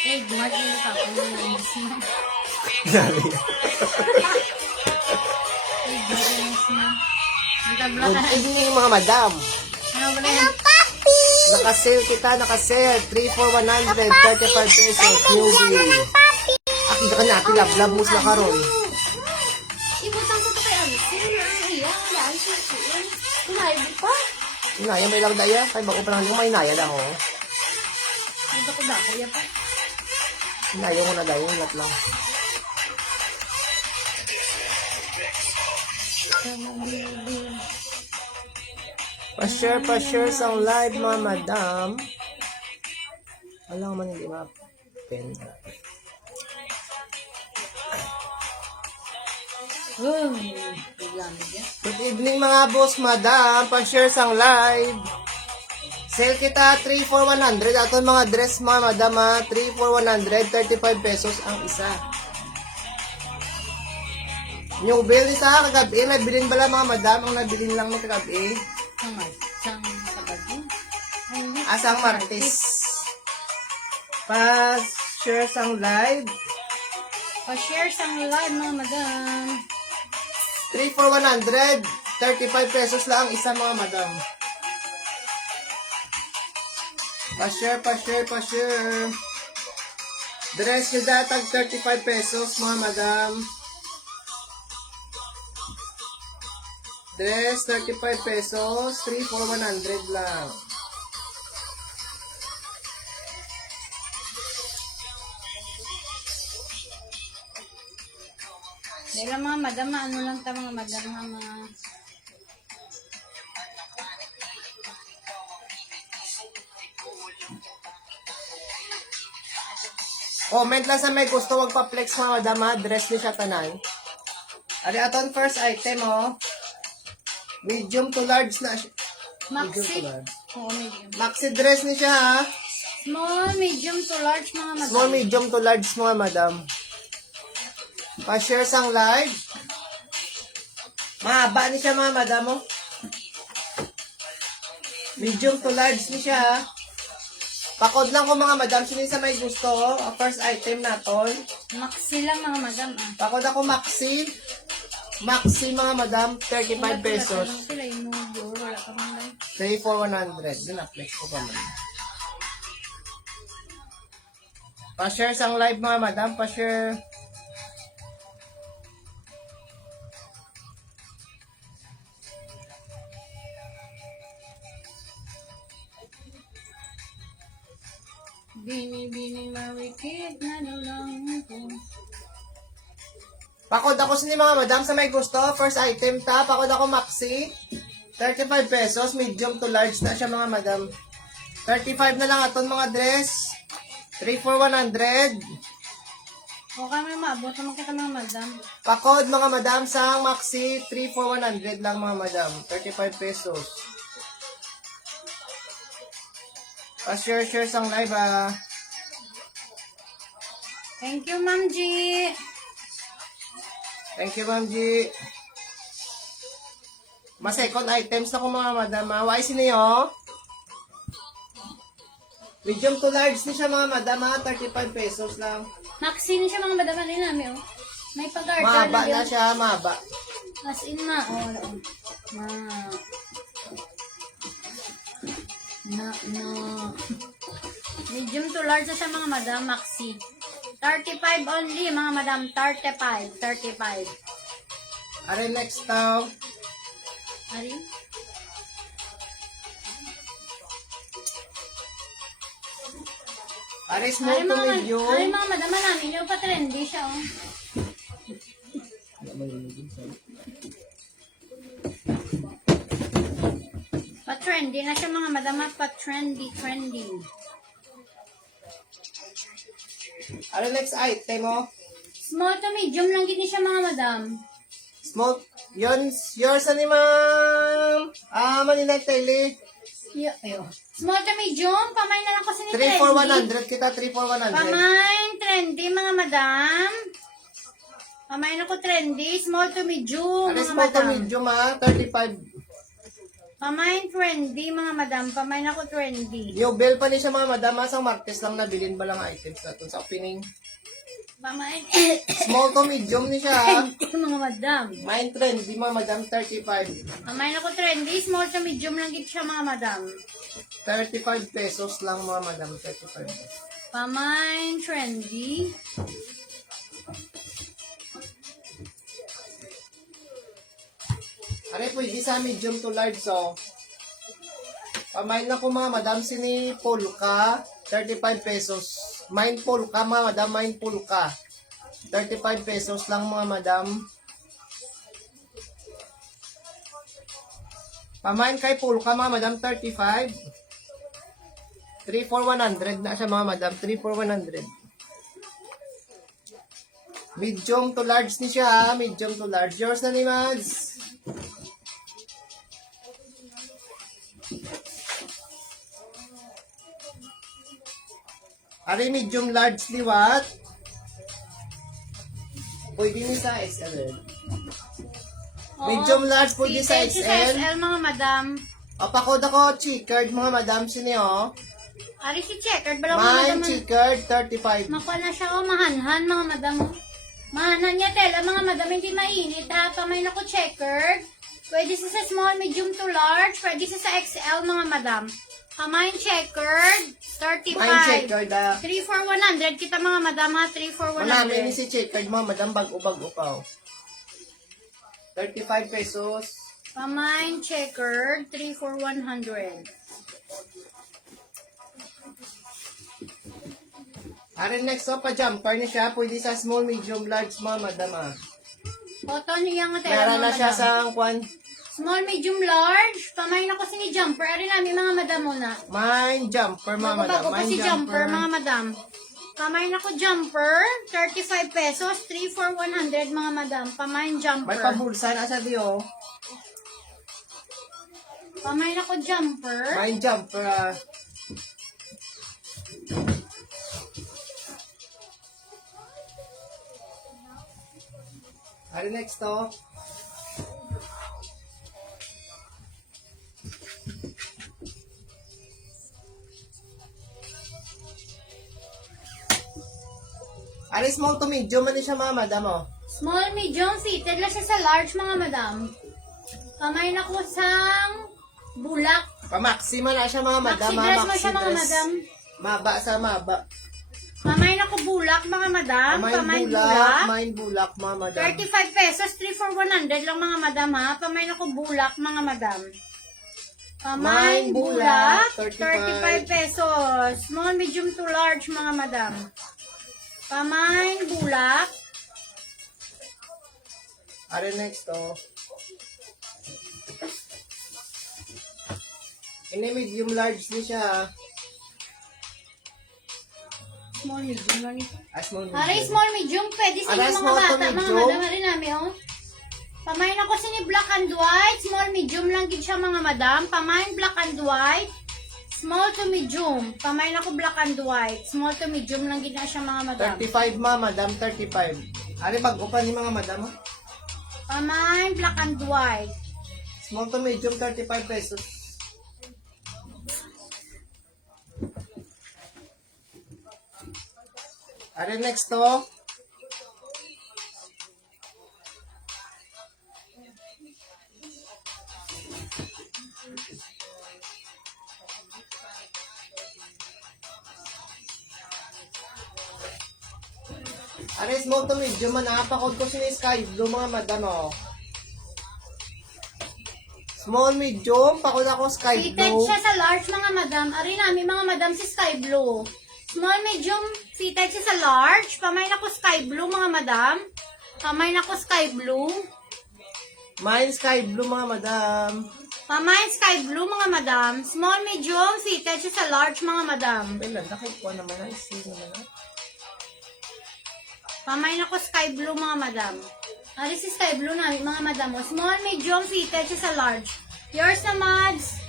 Eh, gumat yung papa mo na inis na. Sabi. Eh, gumat yung inis na. Nagtabla Good ka. evening mga madam. Ano ba na yan? Naka-sale kita, naka-sale. 3 for 100, 35 pesos. Newbie. Akita ka natin, lab-lab mo sila karon. Ibutang sa to kay Alice. Iya, wala ang susuin. Kumain pa. Inaya, may lang daya. Kaya bako pa lang yung may inaya na ako. Ito ko ba? Kaya pa. Inaya ko na daya, ingat lang. Pa-share sa live mga madam. Alam man hindi ma-pen. Good evening mga boss madam. Pa-share sa live. Sale kita 3 for 100. Ato mga dress mga madam ha. 3 for 100. 35 pesos ang isa. New bill isa kagabi. Nabilin bala mga madam. Ang nabilin lang ng kagabi. Sang kabagi. Asang Martes. Pa-share sang live. Pa-share sang live mga madam. 3 for 100. 35 pesos lang ang isa mga madam. Pa-share. Dress nyo datag 35 pesos mga madam. Dress 35 pesos. 3 for 100 lang. Dahil mga madam, ano lang ta mga madam mga... Comment lang sa may gusto wag pa-flex mga madam ha. Dress ni siya tanan. Ari aton first item oh. Medium to large na siya. Medium to Maxi. large. Oo, medium. Maxi dress ni siya ha. Small, medium to large mga madam. Small, medium to large mga madam. Pa-share sang live. Mahaba ni siya mga madam oh. Medium to large ni siya ha. Pakod lang ko mga madam. Sino sa may gusto oh. First item naton. Maxi lang mga madam ah. Pakod ako maxi. Maxi mga madam. 35 pesos. Wala sila yung module. Wala ka man lang. 3 for 100. Dina-flex ko pa man. Pa-share sang live mga madam. Pa-share. Bini mawikit na lang ko. Pakod ako sa mga madam sa may gusto. First item ta. Pakod ako maxi. 35 pesos. Medium to large na siya mga madam. 35 na lang aton mga dress. 3 for 100. O kami maabot naman kita mga madam. Pakod mga madam sa maxi. 3 for 100 lang mga madam. 35 pesos. Pa-share sang live ah. Thank you, Ma'am G. Thank you, Ma'am G. Mas second items na ko mga madam. Why siniyo? Medium to large ni siya mga madam. 35 pesos lang. Maxi na siya mga madam. Ano yun namin oh. May pag-garter Mahaba yun. na siya, mahaba. As in na. Oh, wala oh. Medium to large na siya mga madam. Maxi. 35 only mga madam. 35. Are next daw. Ari? Are small to Ari medium. mga madam. Namin yung pa-trendy siya oh. Pa-trendy na siya mga madam. Pa-trendy. Are next item mo? Small to medium lang gini siya mga madam. Small. Yun, yours ni ma'am. Manila Taylor. Ayo. Small to medium. Pamain na lang kasi ni 3 for 100 kita, 3 for 100. Pamain, trendy mga madam. Pamain ako trendy. Small to medium Are mga small to madam. medium 35. Pamain trendy, mga madam. Pamain ako trendy. New bell pa ni siya mga madam. Asang Martes lang nabilin ba lang items na to sa opening. Pamain Small to medium ni siya. mga madam. Mine trendy mga madam 35. Pamain ako trendy. Small to medium lang gid siya, mga madam. 35 pesos lang mga madam. 35 pesos. Pamain trendy. Ano pwede sa medium to large so. Pamain na ko mga madam sini polka 35 pesos. Mine polka mga madam, mine polka. 35 pesos lang mga madam. Pamain kay polka mga madam 35. 3 for 100 na siya mga madam, 3 for 100. Medium to large ni siya, medium to large. Yours na ni Mads. Ari medium large liwat. Pwede ni sa XL. Medium large pwede sa Fitted siya sa XL. XL, mga madam. Apakod ako checkered mga madam sini oh. Ari si checkered. Bala mga madam. Mine checkered 35. Makuha na siya, mahanhan, mga madam. Mahanhan niya, tela, mga madam. Hindi mainit, ha. Pamain ako checkered. Pwede siya sa small, medium to large. Pwede siya sa XL, mga madam. Pamain checkered. 35. Mine checkered 3 for 100. Kita, mga madam, ha. 3 for 100. Wala ni si checkered mga madam bag-o pa. 35 pesos. Pamain checkered. 3 for 100. Ari next so pa jumper ni siya pwede sa small, medium, large mga madam ah. Cotton niya nga, tela, Meron mga na siya madam. sa kwan. Small, medium, large. Pamain ako sa ni jumper. Ari namin, mga madam, muna. Mine jumper mga madam. Bago-bago pa Mine si jumper, mga madam. Pamain ako jumper, 35 pesos, 3 for 100, mga madam. Pamain jumper. May pabulsa na sa diyo. Pamain ako jumper. Mine jumper ah. Ari next to. Ari small to medium man siya mga madam oh. Small, medium, fitted lang siya sa large, mga madam. Pamain ako sang bulak. Pa-maxi man na siya mga madam. Maxi dress mo siya, mga madam. Maba sa maba. Pamain ako bulak, mga madam. Pamain bulak. Mine bulak mga madam. 35 pesos, 3 for 100 lang, mga madam, ha. Pamain ako bulak, mga madam. Pamain Mine bulak, bulak, 35 35 pesos. Small, medium to large, mga madam. Pamain bulak. Ari next to. Ini medium large ni siya. Small, medium lang ito. Small Aray, medium. small, medium. Pwede sa Aray, inyo, mga small to bata, mga medium. madam. Aray namin, oh. Pamain ako sa ni black and white. Small, medium lang gid siya, mga madam. Pamain black and white. Small to medium. Pamain ako black and white. Small to medium lang gid na siya, mga madam. 35 mga madam, 35. Ari bag-upan ni mga madam. Pamain black and white. Small to medium, 35 pesos. Ari next to. Ari small to medium man napakod ko sini sky blue mga madam oh. Small medium, pakod ako sky Fitted blue. siya sa large, mga madam. Ari namin, mga madam, si sky blue. Small, medium, fitted siya sa large. Pamain ako sky blue, mga madam. Pamain ako sky blue. Mine sky blue mga madam. Pamain sky blue, mga madam. Small, medium, fitted siya sa large, mga madam. Wala, nakit ko naman na isi naman na. Pamain ako sky blue, mga madam. Ari si sky blue namin, mga madam. O, small, medium, fitted siya sa large. Yours na, Mads.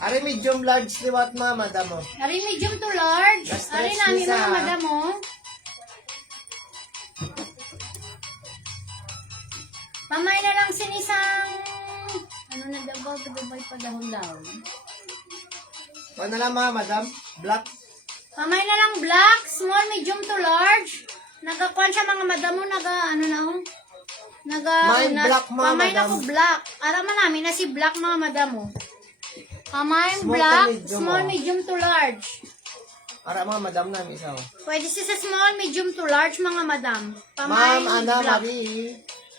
Are medium large liwat mga madam mo. Ari medium to large. Last Ari stretch namin nisa, mga ha? madam mo. Mamay na lang sinisang... Ano na daw? Dubay pa dahon-dahon. Ano lang mga madam? Black. Mamay na lang black, small, medium to large. Nagakuan siya mga madam mo, ano na ho? May black, mga Pamay na madam. ko black. Araman namin na si black mga madam mo. Pamay Small to black, medium, small, oh. medium to large. Para mga madam na isa. Pwede siya sa small, medium to large mga madam. Ma'am, Pamay Ana black. Marie.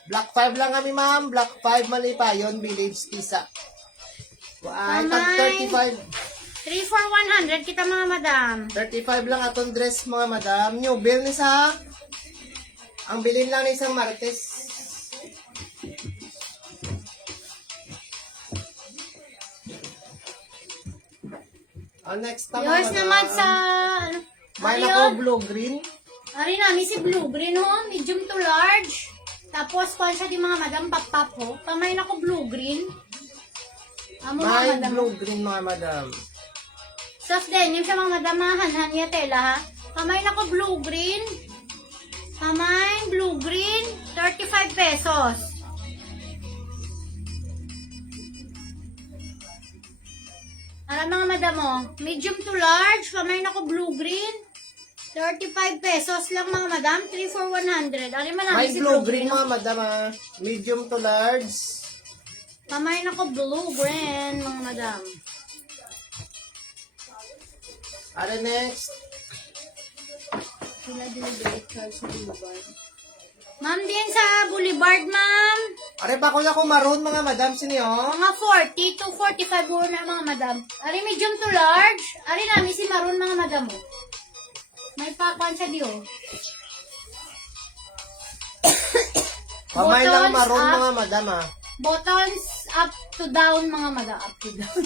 Black 5 lang kami, ma'am. Black 5, Malipayon, Village, Tisa. Ay, tag 35. 3 for 100 kita mga madam. 35 lang atong dress, mga madam. New bill ni sa... Ang bilin lang ni isang Martes. Ang next time, Yours naman sa... May Ano nako yun? blue-green. Ari namin si blue green ho, medium to large. Tapos kung siya di mga madam pap-pap ho. Pamay na ko blue green. Amo mga May madam. blue-green, mga madam. Soft denim siya mga madam hanhan niya tela ha. Pamay na ko blue green. Pamay blue green, 35 pesos. Ara mga madam mo, medium to large, pamay na ko blue green. 35 pesos lang mga madam, 3 for 100. Ari man May si blue-green, mga madam, ah. Medium to large. Pamay na ko blue green mga madam. Ano next? Sila deliberate charge sa boulevard. Ma'am din sa boulevard ma'am. Are ba ko na ko maroon, mga madam, siniyo? Mga 40 to 45 euro na mga madam. Ari medium to large. Ari namin si maroon mga madam mo. May pakuan siya diyo. Pamay lang Buttons maroon, up. mga madam, ah. Buttons up to down mga madam. Up to down.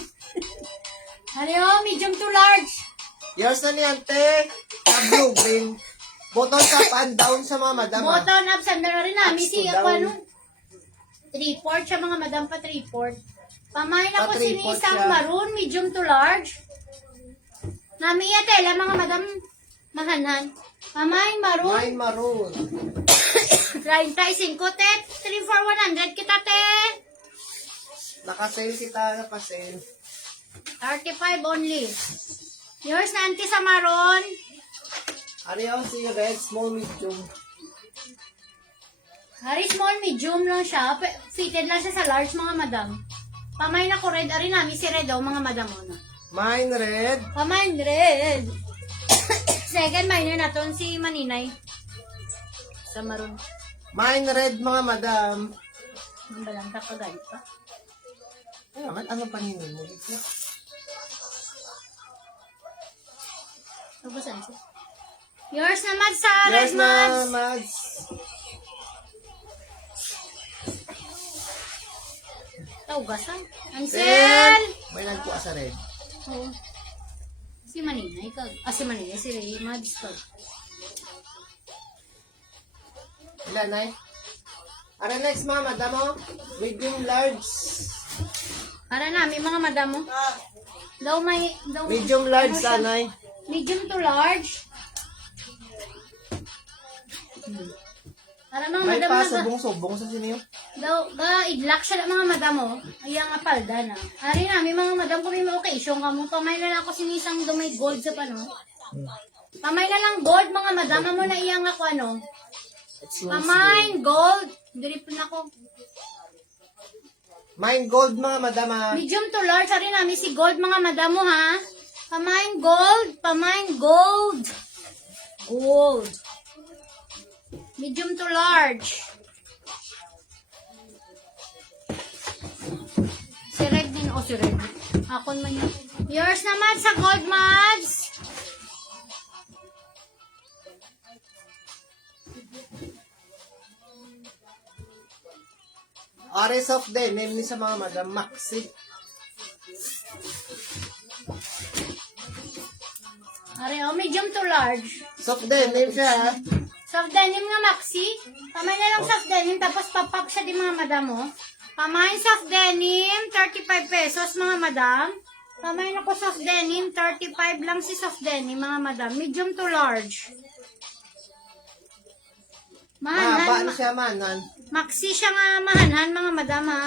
Ano medium to large. Yours na ni ante. Sa blue-green. Buttons up and down sa mga madam, ah. Button up. Sandal rin namin Ups to si down. ano. 3/4 siya mga madam pa 3/4. Pamay na Pa ko 3/4 sinisang siya. maroon, medium to large. Nami ya tela mga madam mahanhan. Pamay maroon. May maroon. 35 te. 3 for 100 kita te. Nakasale kita, nakasale. 35 only. Yours na auntie sa maroon. Ano yung si red, small, medium? Hari small, medium lang siya. Fitted lang siya sa large mga madam. Pamay na ko red. Ari namin si red daw mga madam mo na. Mine red. Pamay red. Second minor na to si Maninay. Sa maroon. Mine red, mga madam. Ang balang kagalit pa. Ay, naman, ano paningin mo dito? Ubusan siya. Yours naman sa Yes, red mads. na, Mads. Taugasan. Ansel! Red. May nagkuha sa red. Oo. Si Maninay kag. Si Maninay. Si Mads kag. Ilan, ay? Ara next, mga madam, oh. Medium, large. Para namin mga madam mo. Daw may... Daw, Medium, large, ano siya? sanay. Medium to large. Para mga May madam pa, na... subong-subong sa siniyo. Daw, idlak siya mga madam mo. Ayan nga palda na. Ari namin mga madam kung may occasion ka mo. Pamay na lang ako sinisang dumay gold sa pano. Pamay na lang gold mga madam mo na iyang ako ano. Pamay gold. Drip na ko. Mine gold, mga madam, ah. Medium to large. Ari namin si gold mga madam mo ha. Pamay gold. Pamay gold. Gold. Medium to large. Si Red din. O si Red. Akon man yun. Yours naman sa gold mads. Ares of denim ni sa mga madam, Maxi. Ari o, medium to large. Soft denim siya, ha? Soft denim nga maxi. Pamay na lang soft denim. Tapos papap siya di mga madam mo. Pamain soft denim. 35 pesos mga madam. Pamain ako soft denim, 35 lang si soft denim, mga madam. Medium to large. Mahaba Mahanhan, na siya, manan. maxi siya nga mahanhan, mga madam, ha.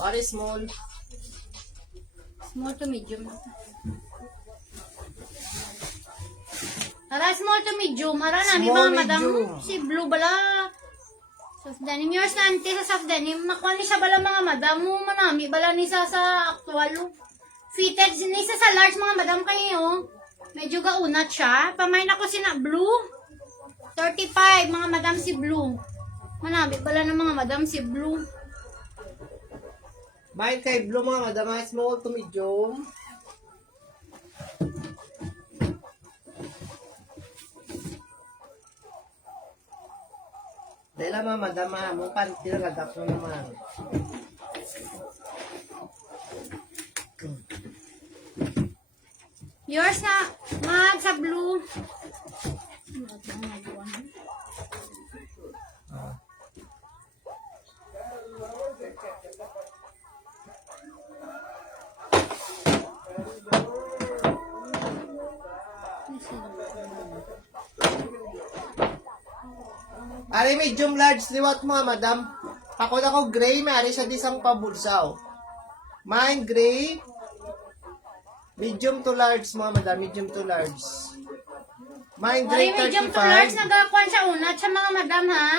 Pare small. Small to medium. Ara, small to medium. Ara, nami Small, mga madam. medium. Si blue bala. Soft denim. Yours na ante sa soft denim. Makuha ni siya bala mga madam. Mo manami bala ni sa actual. Fitted ni sa large mga madam kayo. Medyo gaunat siya. Pamain ako si na blue. 35 mga madam si blue. Manami bala ng mga madam si blue. Main kay blue mga madam, small to medium. Dahil mga madam, mong panty na lagap mo naman. Yours na mag sa blue. Ari medium large liwat mga madam. Ako na ko gray, may ari siya disang pabulsaw. Mine gray. Medium to large mga madam, medium to large. Mine gray Ari, medium to large, 35. nagakuan siya unat siya mga madam, ha?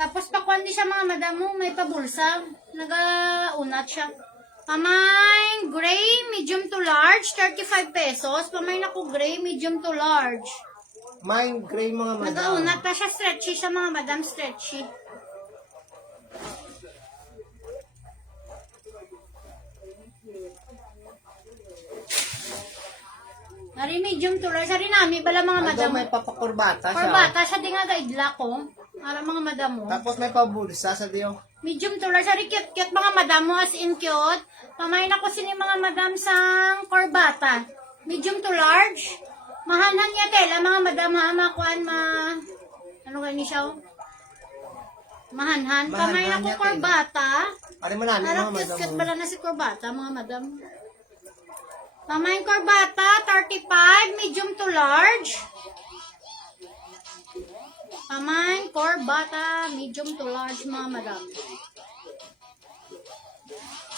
Tapos pakuan di siya mga madam mo, may pabulsa. Nagaunat siya. Pamain, gray, medium to large, 35 pesos. Pamain ako gray, medium to large. Mine gray mga madam. Nagaunat pa siya, stretchy siya mga madam, stretchy. Ari, medium to large. Ari nami, bala mga madam. Madam may papakurbata siya. Corbata, siya di nga gaidla ko. Ara mga madam mo. Tapos may pabulsa sa diyo. Medium to large. Ari, cute-cute mga madam mo, as in cute. Pamain ako sini mga madam sang corbata. Medium to large. Mahanhan niya tela mga madam ha. Makuan ano gani siya? Mahanhan. Pamain Mahanhan ako niya, tela. corbata. Ari mo namin Ara, mga madam cute-cute mo. pala na si corbata mga madam. Pamain corbata, 35, medium to large. Pamain corbata, medium to large mga madam.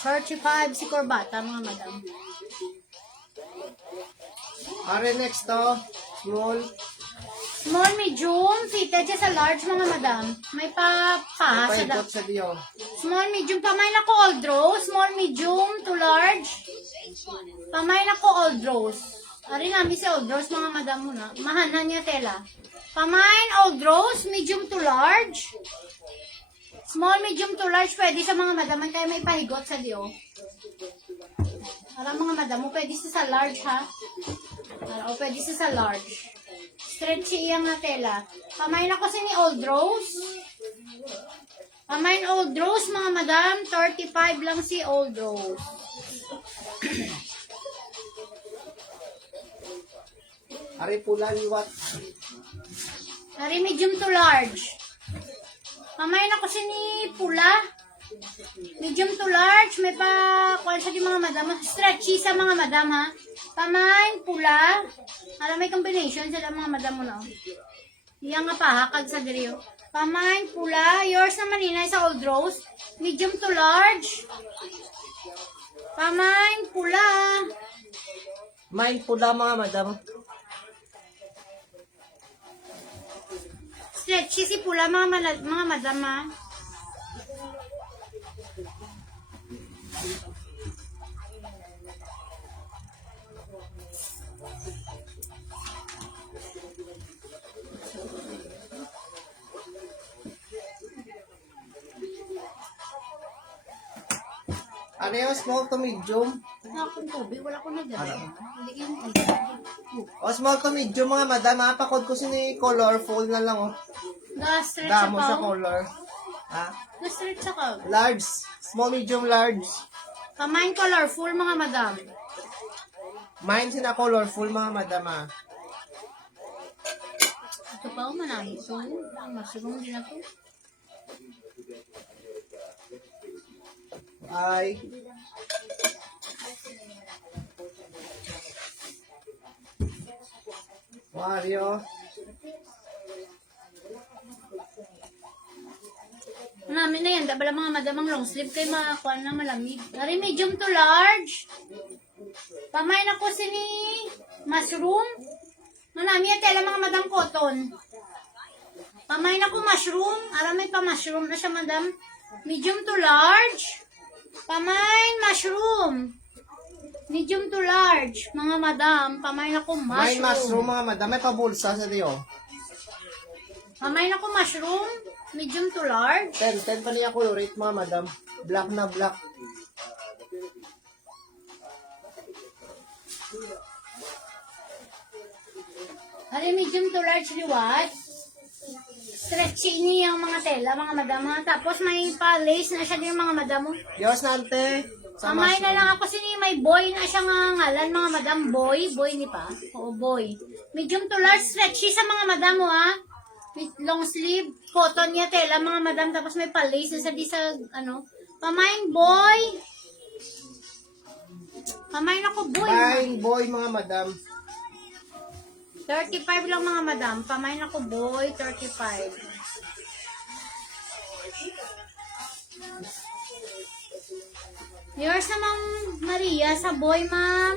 35 si corbata mga madam. Ari next to, small. Small, medium, fitted siya sa large mga madam. May pa sa Paikot sa diyo. Small, medium, pamain ako old rose. Small, medium to large. Pamain ako old rose. Ari namin si old rose mga madam muna. Mahanan niya tela. Pamain old rose, medium to large. Small, medium to large, pwede sa mga madam. Kaya may pahigot sa diyo. Para mga madam mo, pwede sa large ha. O pwede sa large. Stretchy iyang nga tela. Pamain ako sa ni old rose. Pamain old rose mga madam. 35 lang si old rose. Ari pula liwat. Ari medium to large. Pamain ako sa ni pula. Medium to large. May pa kuwan siya di mga madam. Stretchy sa mga madam ha. Pamain pula. Alam may combination sila mga madam mo na. Iyang nga pahakag sa diriyo. Pamain pula. Yours naman inay sa old rose. Medium to large. Pamain pula. Mine pula mga madam. Stretchy si pula mga madam ha. Ari yung small to medium. Wala akong tubig, wala akong nagdala. Hindi yun. O small to medium mga madam. Pakod ko sini colorful na lang oh. Stretch Damo sa ako. color. Ha? Stretch ako. Large. Small, medium, large. Pamain colorful mga madam. Mine sina colorful mga madam ha. Ito pa, manami. So, mushroom din ako. Ay. Mario. Manami na yan. Dabala mga madamang long sleeve kay makakuha na malamig. Dari medium to large. Pamain ako sini mushroom. Manami yan tela mga madam cotton. Pamain ako mushroom. Aramay pa mushroom na siya madam. Medium to large. Pamain mushroom. Medium to large. Mga madam, pamain ako May mushroom. mushroom mga madam. May pabulsa sa diyo. Pamain ako mushroom. Medium to large. 10 pa niya colorate mga madam. Black na black. Hari medium to large liwat. Stretchy niya yung mga tela, mga madam. Ha? Tapos may pa-lace na siya din mga madam. Diyos na ante. Sa Kamay na mushroom. lang ako sini may boy na siya nga ngalan mga madam. Boy ni pa. Oo, boy. Medium to large stretchy sa mga madam mo ha. With long sleeve, cotton niya tela mga madam. Tapos may pa-lace na sa di sa ano. Pamain boy. Pamain ako boy. Buying boy mga madam. 35 lang mga madam. Pamain ako boy, 35. Yours na Ma'am Maria sa boy, ma'am.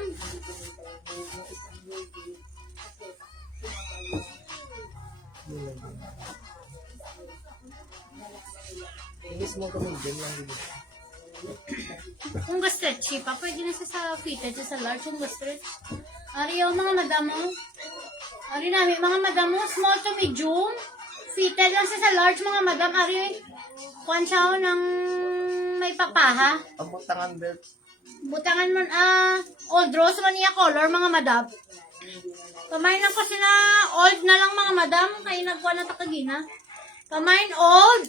Inis mo kami din lang dito. Kung stretchy pa, pwede na siya sa fitted, sa large, kung stretch. Ari yung mga madam mo. Ari namin, mga madam mo, small to medium. Fitted lang siya sa large, mga madam. Ari, kuhan siya ng may papaha. Ang butangan belt. Butangan mo, old rose man niya color, mga madam. Pamain lang kasi na old na lang, mga madam. Kaya nagkuha na takagina. Pamain old.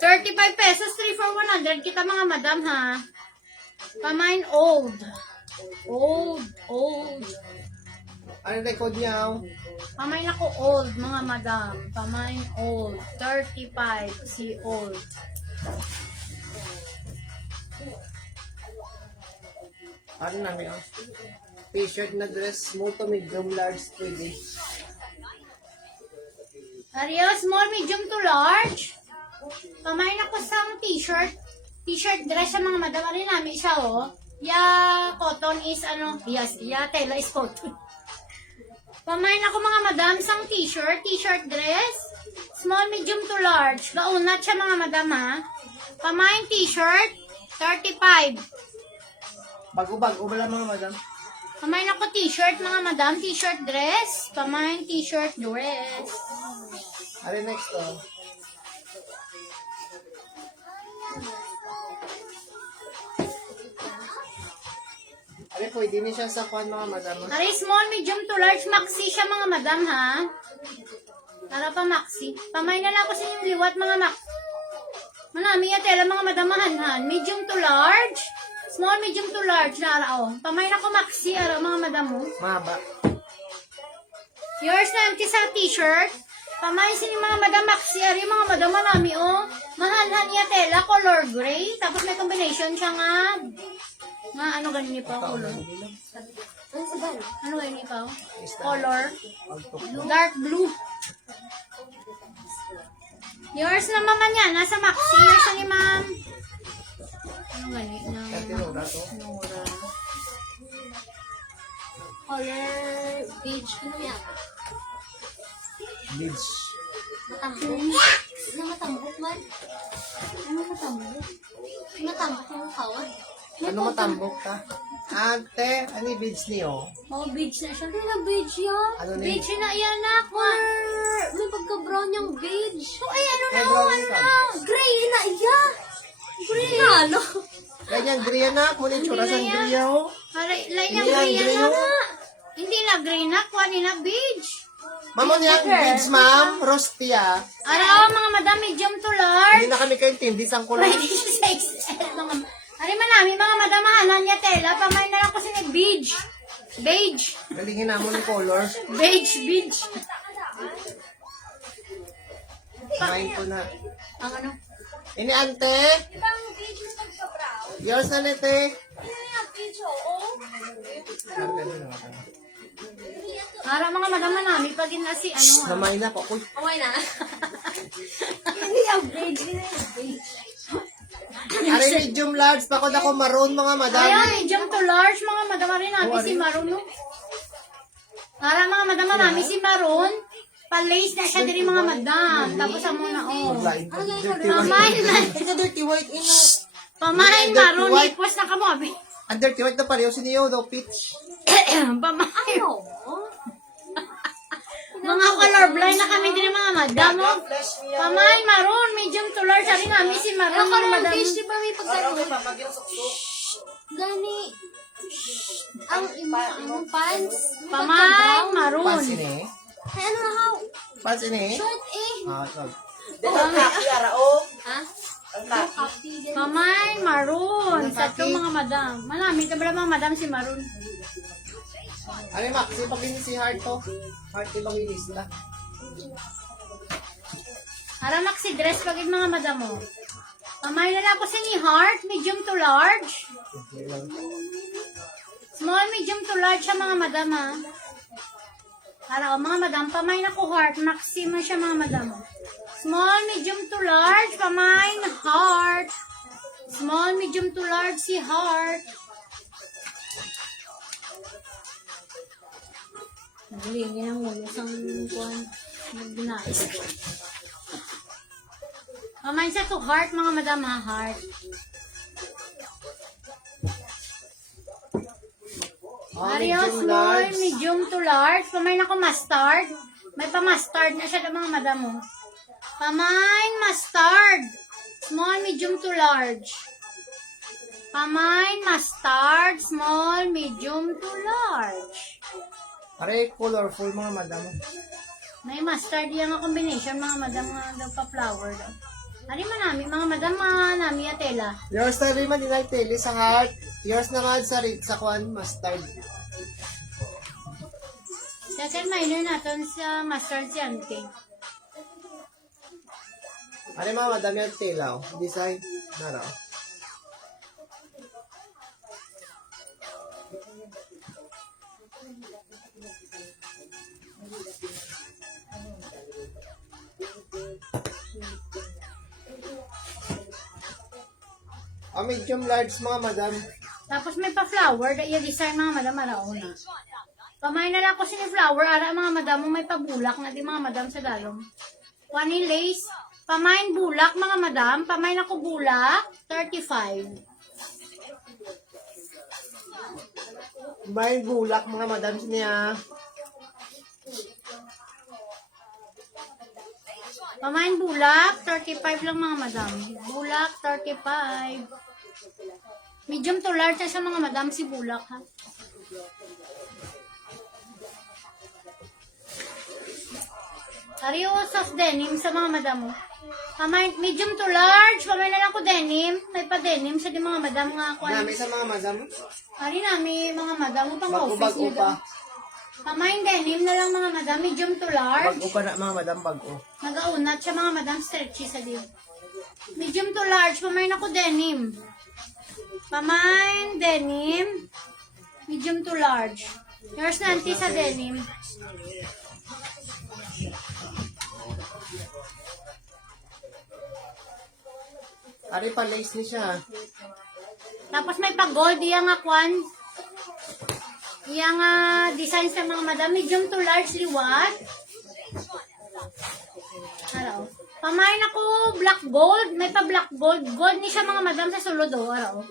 35 pesos, 3 for 100. Kita, mga madam, ha. Pamain old. Old. Ano record niya? Pamain ako old, mga madam. Pamain old. 35, si old. Ano namin oh? T-shirt na dress, small to medium, large, pwede. Ariel, small, medium to large. Pamain ako sa t-shirt. T-shirt dress sa mga madam. Ari namin siya, oh. Cotton is ano? Yes, tela is cotton. Pamain ako mga madam sang t-shirt dress. Small, medium to large. Gaunat siya mga madam, ha. Pamain t-shirt, 35. Bago-bago ba lang mga madam? Pamain ako t-shirt mga madam. T-shirt dress. Pamain t-shirt dress. Ano next oh? Ano pwede niya siya sa kwan mga madam? Ari, small, medium to large. Maxi siya mga madam, ha. Para pa maxi. Pamain na lang ako sa inyong liwat mga Manami ya tela mga madam mahanhan. Medium to large. Small, medium to large. Lara, oh. Pamain ako maxi, ara mga madam mo. Mahaba. Yours na empty sa t-shirt. Pamain sini mga madam maxi, ari mga madam manami, oh. Mahanhan ya tela, color gray. Tapos may combination siya nga. Ano ganun niyo pa, color? Ano ganun niyo pa, oh? Color. Dark blue. Yours na mama niya, nasa maxi. Yours na ni ma'am. Ano ganun? Tinura to. Nora. Color beige. Ano yan? Leads. Matambok. Ano matambok man? Ano matambok? Matambok yung kawan. Ano matambok ka? Ante, ano yung beads niyo? Oh, beige na siya. Ano na beige yan? Ano na Beige na yan na. May pagka-brown yung beige. So, ay, ano na, Ay, brown ka. Gray na iya. Gray na ano? Ganyan, gray na. Muna yung tsura sa gray oh. Aray, lain Hindi yung yan, gray gray na. oh. Hindi na gray na. Kuha na beige. Mama niya, beads ma'am. Rusty ah. Araw, mga madam, medium to large. Hindi na kami kaintindi sa kulay. Pwede siya sa XL. Ari manami, mga madam, mahanan niya tela. Pamain na lang kasi ni beige. Beige. Galingin na mo ng color. Beige. Kumain ko na. Ang ano? Ini ante, Ibang video na pagka-brown. yours na nete. Ano yung video, oh? Para mga madam na namin, pag si ano. Namay na po. Uy, Okay na. Hindi yung page. Hindi yung page. ari medium large. Pakod ako maroon mga madam. Ayan, medium to large, mga madam rin namin si Maroon, no? Para mga madam na namin si Maroon, pa-lace na siya din mga madam. Tapos ang muna, oh. Pamahin na. Ito dirty white ina. Pamahin Maroon, ipos na kamobi. Ang dirty white na pareho si Neo daw peach. Pamahin. Ano? Mga colorblind na kami din mga madam, oh. Flash niya. Pamahin Maroon, medium to large, sabi namin si Maroon, Ano mga color madam. page, di ba may pagkano? Papagyan suksok. Gani. Ang imong pants. Pamahin Maroon. Pansin eh. Ay, ano na how? Pansin eh. Short eh. Ah, ito. Ha? Copy din. Pamahin Maroon. Tatlo mga madam. Manami, tabla mga madam si Maroon. Ano yung Maxi? Pag si Heart to. Heart ibang ilista. Para maxi dress pagid mga madam mo. Pamahin na lang ako sa ni Heart, medium to large. Small, medium to large siya mga madam ha. Para mga madam, pamahin ako Heart, maxi man siya mga madam. Small, medium to large, pamahin Heart. Small, medium to large si Heart. Naglingin ang ulo sa kuwan. Nagbinais. Pamahin sa to Heart mga madam ha, Heart. Mario, small, medium to large. Pamain ako mustard. May pa-mustard na siya ng mga madam mo. Pamain, mustard. Small, medium to large. Pamain, mustard. Small, medium to large. Pare, colorful mga madam. May mustard yung combination mga madam nga daw pa-flower daw. Ano man namin, mga madam, mga namin atela. Yours na rin man nila teli sa Heart. Yours naman sa kwan, mustard. Second minor natin sa mustard si Ante. Ano yung mga madam yan tela? Oh. Design. Nara. Medium large mga madam. Tapos may pa-flower, da iya design mga madam, arauna. Pamain na lang ko sini flower, ara mga madam mo may pabulak na di mga madam sa dalong. One in lace, pamain bulak mga madam, pamain ako bulak, 35. May bulak mga madam niya. Pamain bulak, 35 lang mga madam. Bulak, 35. Medium to large na sa mga madam si bulak ha. Ariyo soft denim sa mga madam mo. Pamain, medium to large, pamain na lang ko denim. May pa denim sa di mga madam nga ako. Nami sa mga madam. Ari nami mga madam mo pang office Bago-bago niyo pa. daw. Pamain denim na lang mga madam, medium to large. Bago pa na mga madam, bago. Nagaunat siya mga madam, stretchy sa di. Medium to large, pamain ako denim. Pamain, denim. Medium to large. Yours na auntie sa denim. Ari pa lace ni siya. Tapos may pa-gold, iyang akwan. Iyang design sa mga madam. Medium to large, liwat. Araw. Pamain ako black gold. May pa black gold. Gold ni siya mga madam sa sulod. Araw.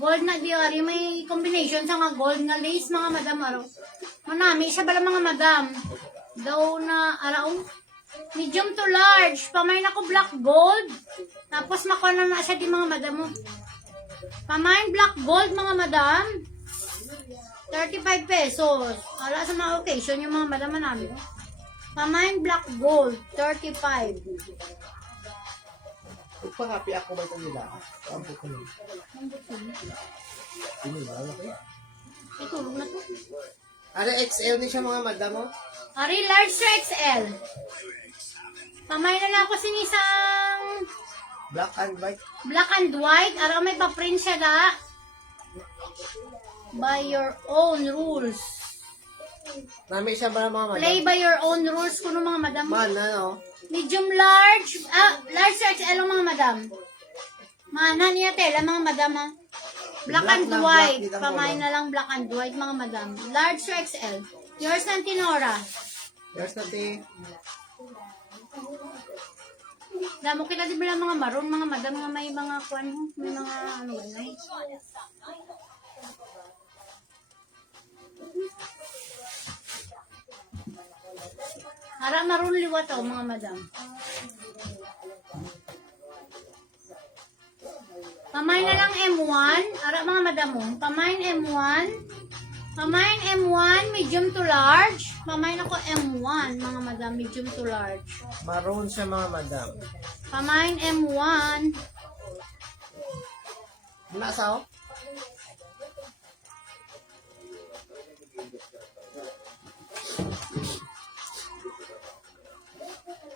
Gold na diary. May combination sa mga gold na lace mga madam. Araw. Manami siya bala mga madam. Daw na araw. Medium to large. Pamain ako black gold. Tapos makuha na siya di mga madam mo. Pamain black gold mga madam. 35 pesos. Wala sa mga occasion yung mga madam namin. Pamain black gold. 35. Ipang-happy ako ba itong nila? Ang puto nila. Hindi ba? Okay. Itulog na to. Ano, XL ni siya mga madam, oh. Ari, large to XL. Kamay na lang ako sinisang Black and white. black and white. Ara may pa-print siya da. By your own rules. Nami siya ba mga madam? Play by your own rules kuno mga madam. Man, ano? Medium large. Large to XL ang mga madam. Mana niya tela mga madam ha. Black Black and lang, white. black, di lang Kamay wala. na lang black and white mga madam. Large to XL. Yours ng Tinora. There's nothing. Damo kita di ba mga maroon, mga madam, mga may mga kuan mo, may mga ano ba yun? Harap maroon liwa to, mga madam. Pamain na lang M1, harap mga madam mo. Pamain M1. Pamain M1, medium to large. Pamain ako M1, mga madam, medium to large. Maroon siya mga madam. Pamain M1. Nasa, oh?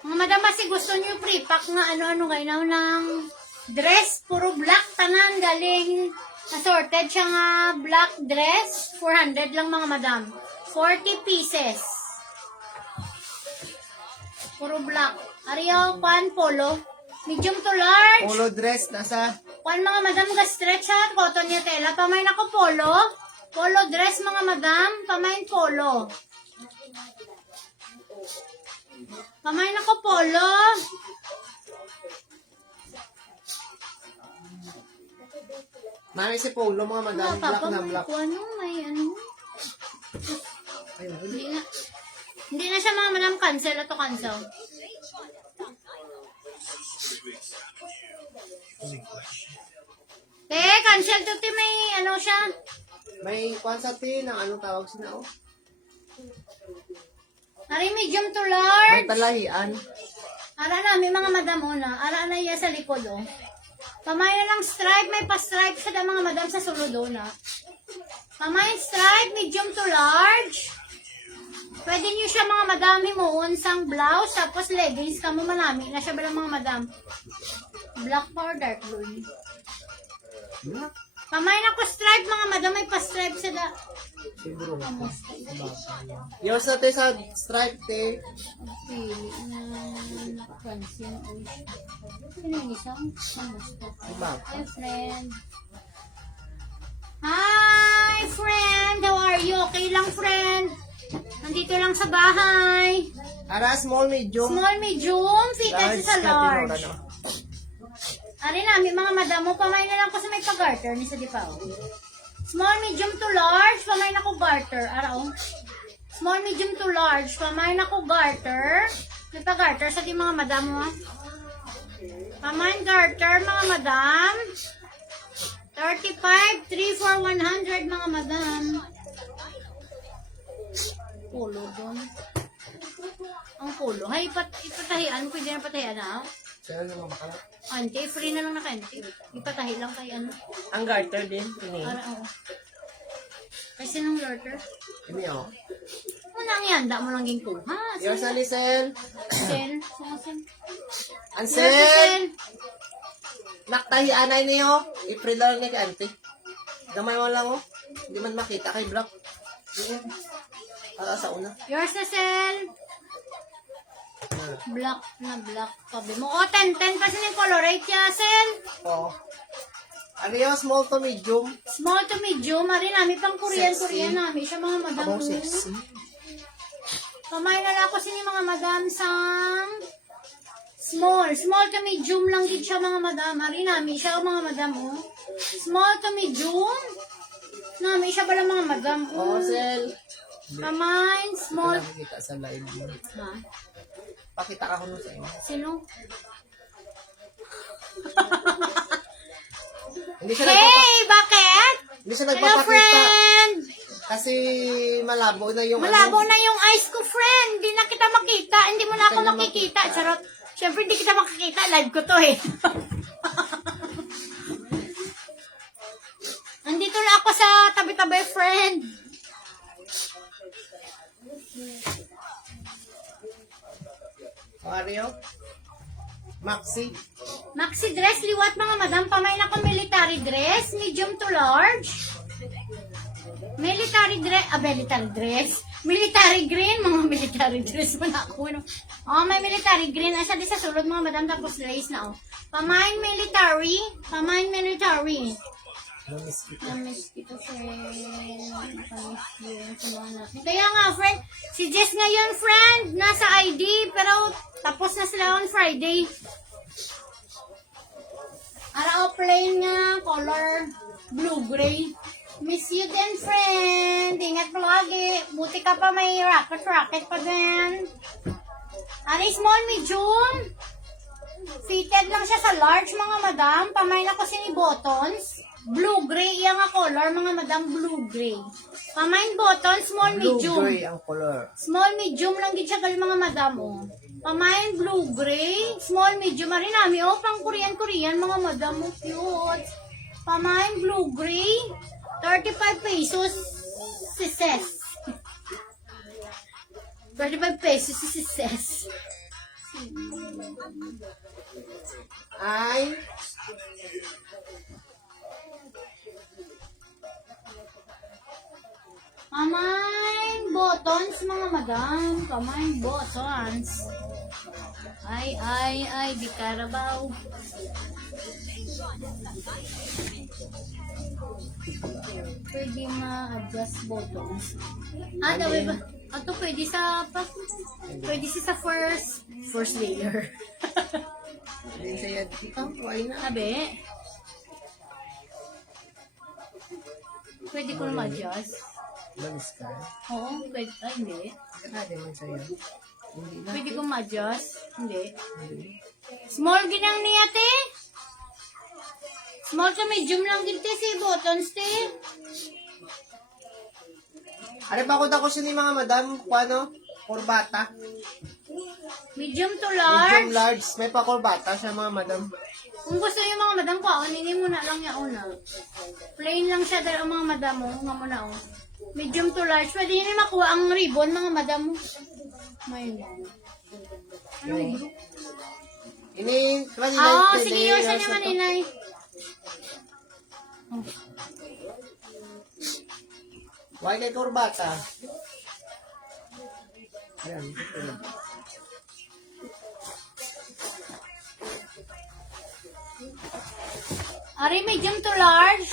Mga madam, kasi gusto niyo pre-pack nga ano-ano kayo ng dress. Puro black, tanan, galing. Assorted siya nga black dress. 400 lang mga madam. 40 pieces. Puro black. Ariyo, pan, polo. Medium to large. Polo dress, nasa? Pan mga madam, ga-stretch ha. Cotton niya tela. Pamain ako polo. Polo dress mga madam. Pamain polo. Pamain ako polo. Mami si Polo mga madam. Wala pa Black pa, na may black. ano, may ano. Ayun. Hindi na siya mga madam cancel. Ito cancel. Cancel to ti may ano siya. May kwan sa tin, ang anong tawag sila, oh? Ari medium to May large. talahian. Ara na, may mga madam na. Ara na iya sa likod, oh. Pamay na lang stripe. May pa-stripe siya da mga madam sa sulod, oh, na. Pamay stripe, medium to large. Pwede nyo siya mga madam himuon sang blouse, tapos leggings ka mo manami. Na siya ba lang mga madam? Black or dark blue? Black. Pamay na ko stripe mga madam. May pa-stripe siya da. Siguro. Yours natin sa stripe, te. Pili na nakapansin. Sino yung isang? Namusta. Diba? Hi, friend. Hi, friend. How are you? Okay lang, friend? Nandito lang sa bahay. Ara, small, medium. Small, medium. Fitted sa large. Tinora, no? Ari namin, mga madam mo, pamay na lang ko sa may pag-garter ni sa Dipao. Small, medium to large, pamay na ko garter. Araw. Small, medium to large, pamay na ko garter. May pag-garter sa di mga madam mo. Pamay garter, mga madam. 35, 3 for 100, mga madam. Polo doon. Ang polo. Hay, ipatahian. Pwede na patahian na. Saan naman bakala? Ante, free na lang naka-ante. Ipatahi lang kay ano. Ang garter din. Ini. Para, oo. Kasi nung garter. Ini, oh. Ano ang yanda mo lang ging kuha? Yours na, Lisel. Sel. Sumasin. Ansel! Naktahian na niyo. April lang niya kay auntie. Gamay mo lang, oh. Hindi man makita kay Black. Para sa una. Yours na, Sel. Black na black. Sabi mo, oh, 10 kasi yung colorate niya, Sel. Oo. Ano yung small to medium? Small to medium. Mari namin pang Korean Sexy. namin. Siya mga madam. Abang sexy. Kamay na lang ko sini mga madam sang small. Small to medium lang din siya mga madam. Mari namin siya mga madam, oh. Small to medium. Namin siya pala mga madam, Oo, oh. Sel. Kamay, small. Wala makita sa live mo. Ha? Pakita ka ko nun sa inyo. Sino? Hindi siya Hey, bakit? Hindi siya Hello, nagpapakita. friend! Kasi malabo na yung Malabo ano. na yung eyes ko, friend. Hindi na kita makita. Hindi mo na ako Hindi ka na makikita. makita. Charot. Siyempre, hindi kita makikita. Live ko to, eh. Andito na ako sa tabi-tabi, friend. Mario. Maxi. Maxi dress, liwat mga madam. Pamain ako military dress, medium to large. Military dress, military dress. Military green, mga military dress mo na ako. No? Oh, may military green. Asa di sa sulod mga madam, tapos lace na oh. Pamain military. Pamain military. Namiss kita siya. Nakamiss yun sa mga natin. Kaya nga, friend, si Jess ngayon, friend, nasa ID, pero tapos na sila on Friday. Ara o plain nga, color blue-gray. Miss you din, friend. Ingat mo lagi. Buti ka pa may rocket pa din. Ari, small, medium. Fitted lang siya sa large, mga madam. Pamain ako si ni buttons. Blue-gray, yung nga color, mga madam, blue-gray. Pamain buttons, small, medium. Blue-gray ang color. Small, medium lang gid siya gali mga madam, oh. Pamain blue-gray, small, medium. Ari nami, oh, pang Korean, mga madam, oh, cute. Pamain blue-gray, 35 pesos si Ses. 35 pesos si Ses. Ay. Pamain buttons, mga madam. Pamain buttons. Ay, di karabaw. Pwede ma-adjust buttons. Dawi ba? Ato pwede sa first layer. Din saya ikaw, why na? Sabi, pwede ko na ma-adjust. Balis ka. Oo, pwede. Ay, hindi. Kada man sa'yo. Hindi na. Pwede ko ma-adjust. Hindi. Hindi. Small ginang niya, te. Small to medium lang din, te, si buttons, te. Ano ba ako siya ni mga madam? Kuano? Kurbata. Medium to Medium large. large. May pa kurbata siya mga madam. Kung gusto yung mga madam ko, aninin mo na lang yung una. Plain lang siya dahil ang mga madam mo. Nga mo na, oh. Medium to large. Pwede nyo makuha ang ribbon, mga madam mo. May anong libro? Ini, Sige yun siya naman, inay. Why kay kurbata? Ayan. Ari, medium to large.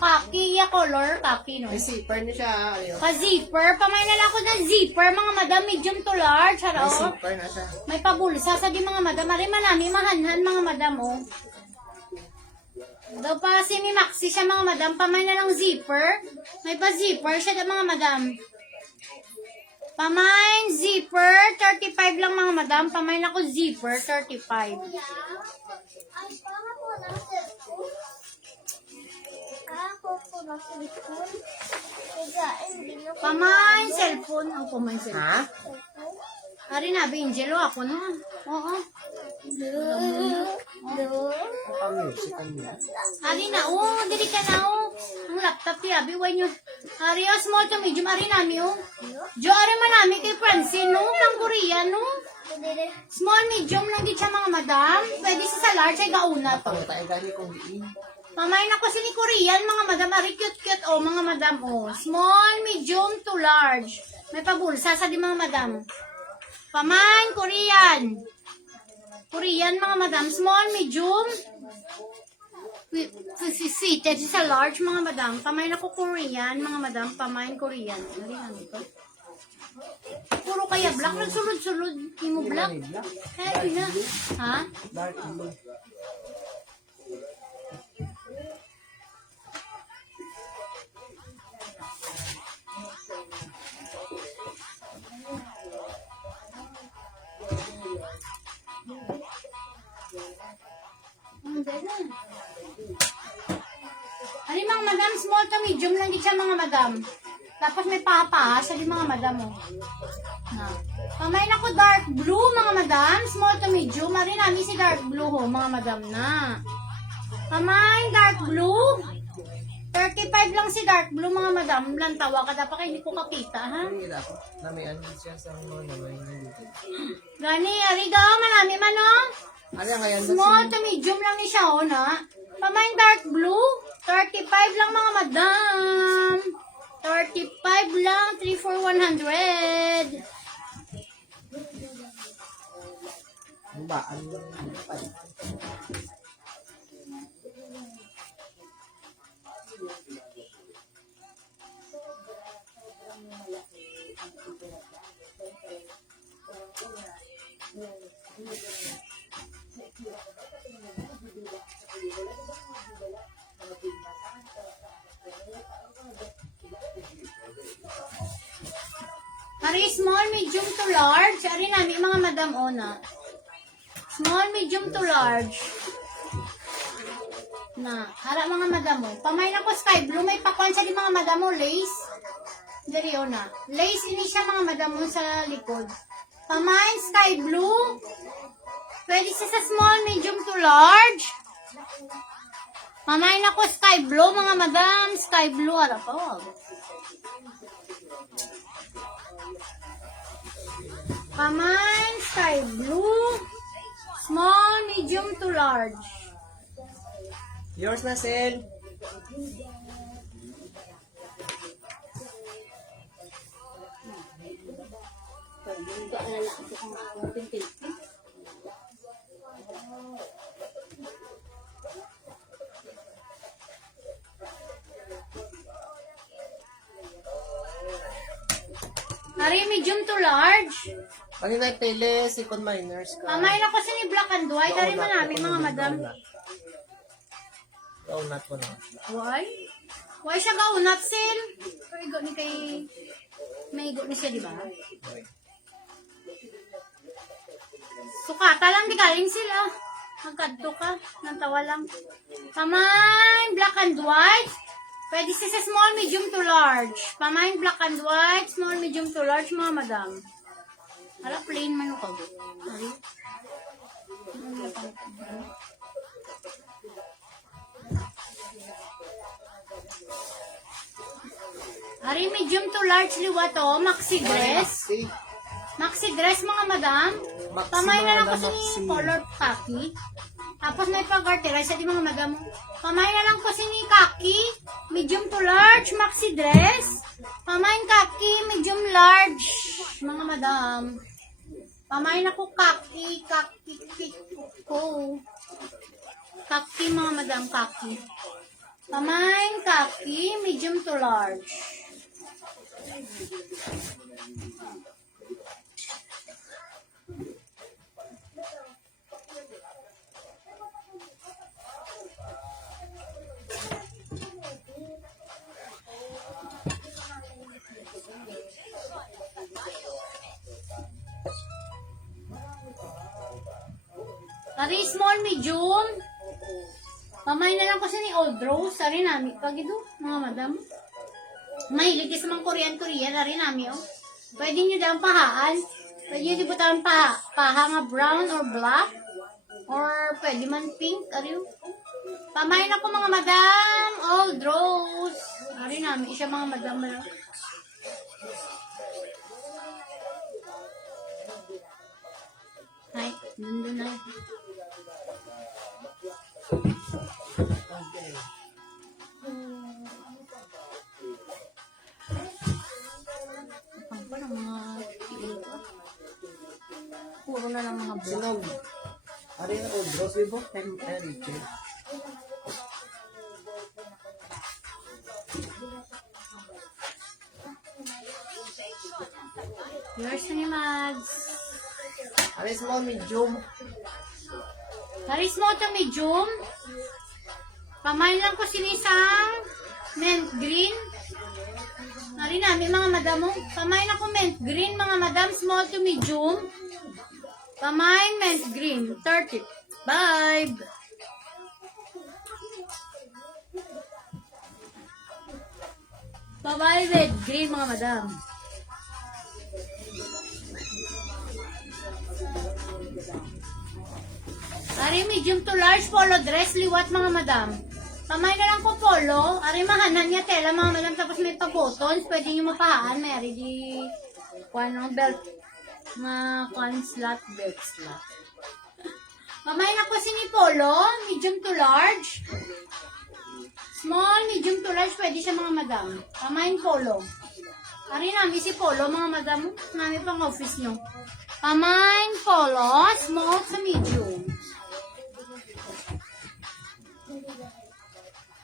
Kaki, ya color, kaki, no? May zipper na siya. Ayun. Pa-zipper. Pamay na lang ako ng zipper, mga madam. Medium to large. May Haro. zipper na siya. May pabulsa sa di mga madam. Ari, manami, mahanhan, mga madam, oh. Daw pa si mi Maxi siya, mga madam. Pamay na lang zipper. May pa-zipper siya, mga madam. Pamay, zipper. 35 lang, mga madam. Pamay na ko zipper. 35. Ay, para po ng cellphone. Ako po ng cellphone. Kaya, hindi na po. Pamay, cellphone. Ang pamay, cellphone. Ha? Ari na, Angelo, ako na. Oo. Music ang niya. Ari na, dili ka na, ang laptop niya, biway nyo. Ari, small to medium, ari nami, Jo, ari manami kay Francine, pang Korean, Small, medium lang din siya, mga madam. Pwede sa large, ay gauna to. Pangutay gani kong diin. Pamain ako si ni Korean, mga madam. Ari, cute-cute, mga madam, Small, medium to large. May pabulsa sa di mga madam. Pamain, Korean. Korean, mga madam. Small, medium. Fitted sa large, mga madam. Pamain ako Korean, mga madam. Pamain Korean. Ano yan ito? Puro kaya black. Nagsulod-sulod. Hindi mo black. Kaya na. Ha? Dark blue. Ano mga madam, small to medium lang din siya, mga madam. Tapos may papa sa di mga madam mo. Pamain ako dark blue, mga madam. Small to medium. Mari namin si dark blue ho, mga madam na. Pamain dark blue. 35 35 lang si dark blue mga madam. Lantawa ka dapat hindi ko kakita ha. Ang gila ko. Namian siya sa mga naman nandito. Gani, ariga, manami man oh. Ano yan ngayon? Small to medium lang ni siya oh na. Pamain dark blue. 35 lang mga madam. 35 lang. 3 for 100. Baan. Ari small, medium to large. Ari namin mga madam ona. Small, medium to large. Na, hara mga madam mo. Pamain ako sky blue. May pakwan sa di mga madam mo. Lace. Dari ona. Lace ini siya mga madam mo sa likod. Pamain sky blue. Pwede siya sa small, medium to large. Pamain ako sky blue mga madam. Sky blue. Hara pa wag. Pamain sky blue. Small, medium to large. Yours na, Sel. Ari, medium to large. Ano na pili? Second minors ka. Pamain ako sa ni black and white. Ari man namin mga madam. Gaunat ko na. Why? Why siya gaunat, Sil? Igo ni kay... May igo ni siya, di ba? Sukata lang, di galing sila. Magkadto ka. Nantawa lang. Pamain, black and white. Pwede siya sa small, medium to large. Pamain, black and white. Small, medium to large, mga madam. Hala, plain man ko. Ari? Ari, medium to large liwa to. Maxi dress. Maxi. Maxi dress, mga madam. Maxi, Pamain na lang mga kasi maxi. ni color khaki. Tapos may pag-garterize sa di mga madam. Pamain na lang kasi ni khaki. Medium to large, maxi dress. Pamain khaki, medium large. Mga madam. Pamain ako khaki, ko. Khaki, mga madam, khaki. Pamain khaki, medium to large. Ari, small, medium. Pamay na lang kasi ni Old Rose. Ari namin. Pagido, mga madam. Mahilig sa mga Korean. Ari namin, oh. Pwede nyo daw pahaan. Pwede nyo dibutan paha nga brown or black. Or pwede man pink. Ari, oh. Pamay na ko mga madam. Old Rose. Ari namin. Siya mga madam. Ay, nandun na. Ang pa ng mga tiil ko. Puro na lang mga black. Sinog. Ari na Old Rose. Wibo. Richard. Yours na ni Mads. Ari small, medium. Haris mo ito medium. Pamain lang ko sinisang mint green. Hari namin mga madam mo. Pamain ako mint green mga madam. Small to medium. Pamain mint green. 35. Bye-bye red green mga madam. Hari medium to large polo dress liwat mga madam. Pamay na lang ko polo. Ari mahanan niya tela mga madam. Tapos may pa-buttons. Pwede nyo mapahaan. May ari di kuan ng belt. Mga kuan slot, belt slot. Pamay na ko sini polo. Medium to large. Small, medium to large. Pwede siya mga madam. Pamayin polo. Ari namin si polo mga madam. Namin pang office nyo. Pamayin polo. Small sa medium.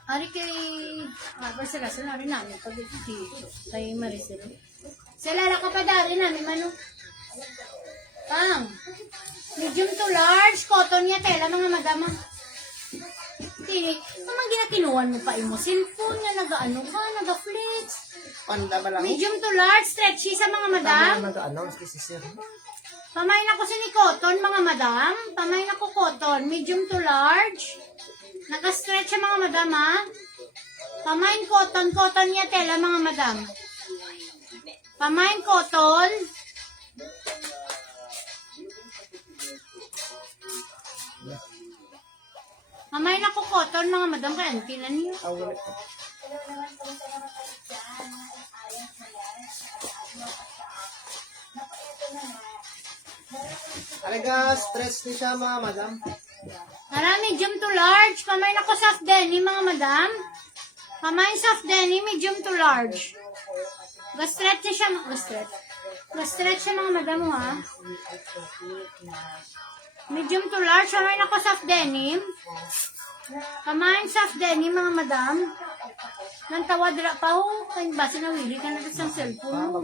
Ari kay sila ari namin pag dito kay Maricel. Sila ka pa dari namin mano. Medium to large cotton niya tela mga madama. Tini, naman ginakinuan mo pa imo cellphone nga nagaano ka, naga-flex. Panda ba lang? Medium to large stretchy sa mga madam. Tama nag-ano, si sir. Pamay na ko ni cotton mga madam. Pamay na ko cotton, medium to large. Naka-stretch sa mga madam ha. Pamain cotton, cotton niya tela mga madam. Pamain cotton. Pamain ako cotton mga madam. Kaya tinan niyo. Alaga, stretch ni siya mga madam. Tara, medium to large. Pamain ako soft denim mga madam. Pamain soft denim, medium to large. Ga-stretch niya siya. Ga-stretch siya mga madam mo ha. Medium to large. Pamain ako soft denim. Pamain soft denim mga madam. Nang tawad ra pa ho. Kaya ba sinawili ka na sa cellphone mo.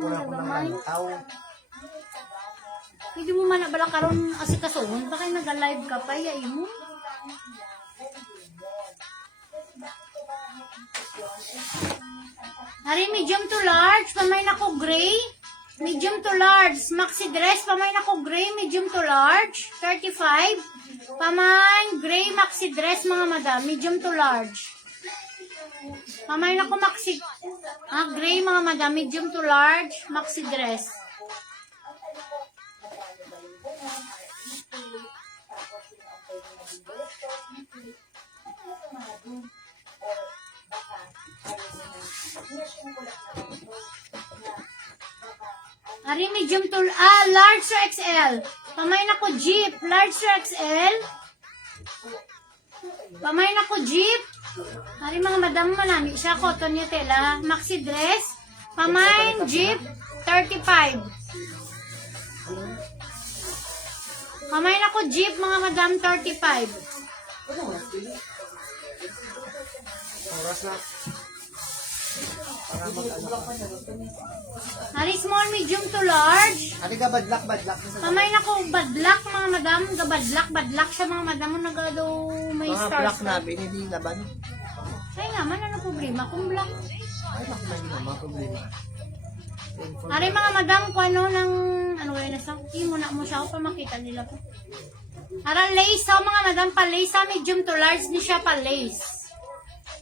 Hindi mo man bala karon asikasohon. Baka nag-live ka pa. Yay mo. Hari, medium to large. Pamain ako gray. Medium to large. Maxi dress. Pamain ako gray. Medium to large. 35. Pamain gray maxi dress mga madam. Medium to large. Pamain ako maxi. Gray mga madam. Medium to large. Maxi dress. Ari medium to large to XL. Pamain ako jeep, large to XL. Pamain ako jeep. Ari mga madam manami siya cotton niya tela, maxi dress. Pamain jeep 35. Pamain ako jeep mga madam 35. Oras na. Para mag-ano. Hari small, medium to large. Ari ka badlak. Pamain ako badlak mga madam. Badlak siya mga madam. Nagado may Mga stars. black na, binili na ba? Kaya nga man, ano problema kung black? Ay, nakumain na, mga problema. Ari mga madam, kung ano ng, ano kayo nasa, muna mo siya para makita nila po. Ara lace ha mga madam, pa lace ha, medium to large ni siya pa lace.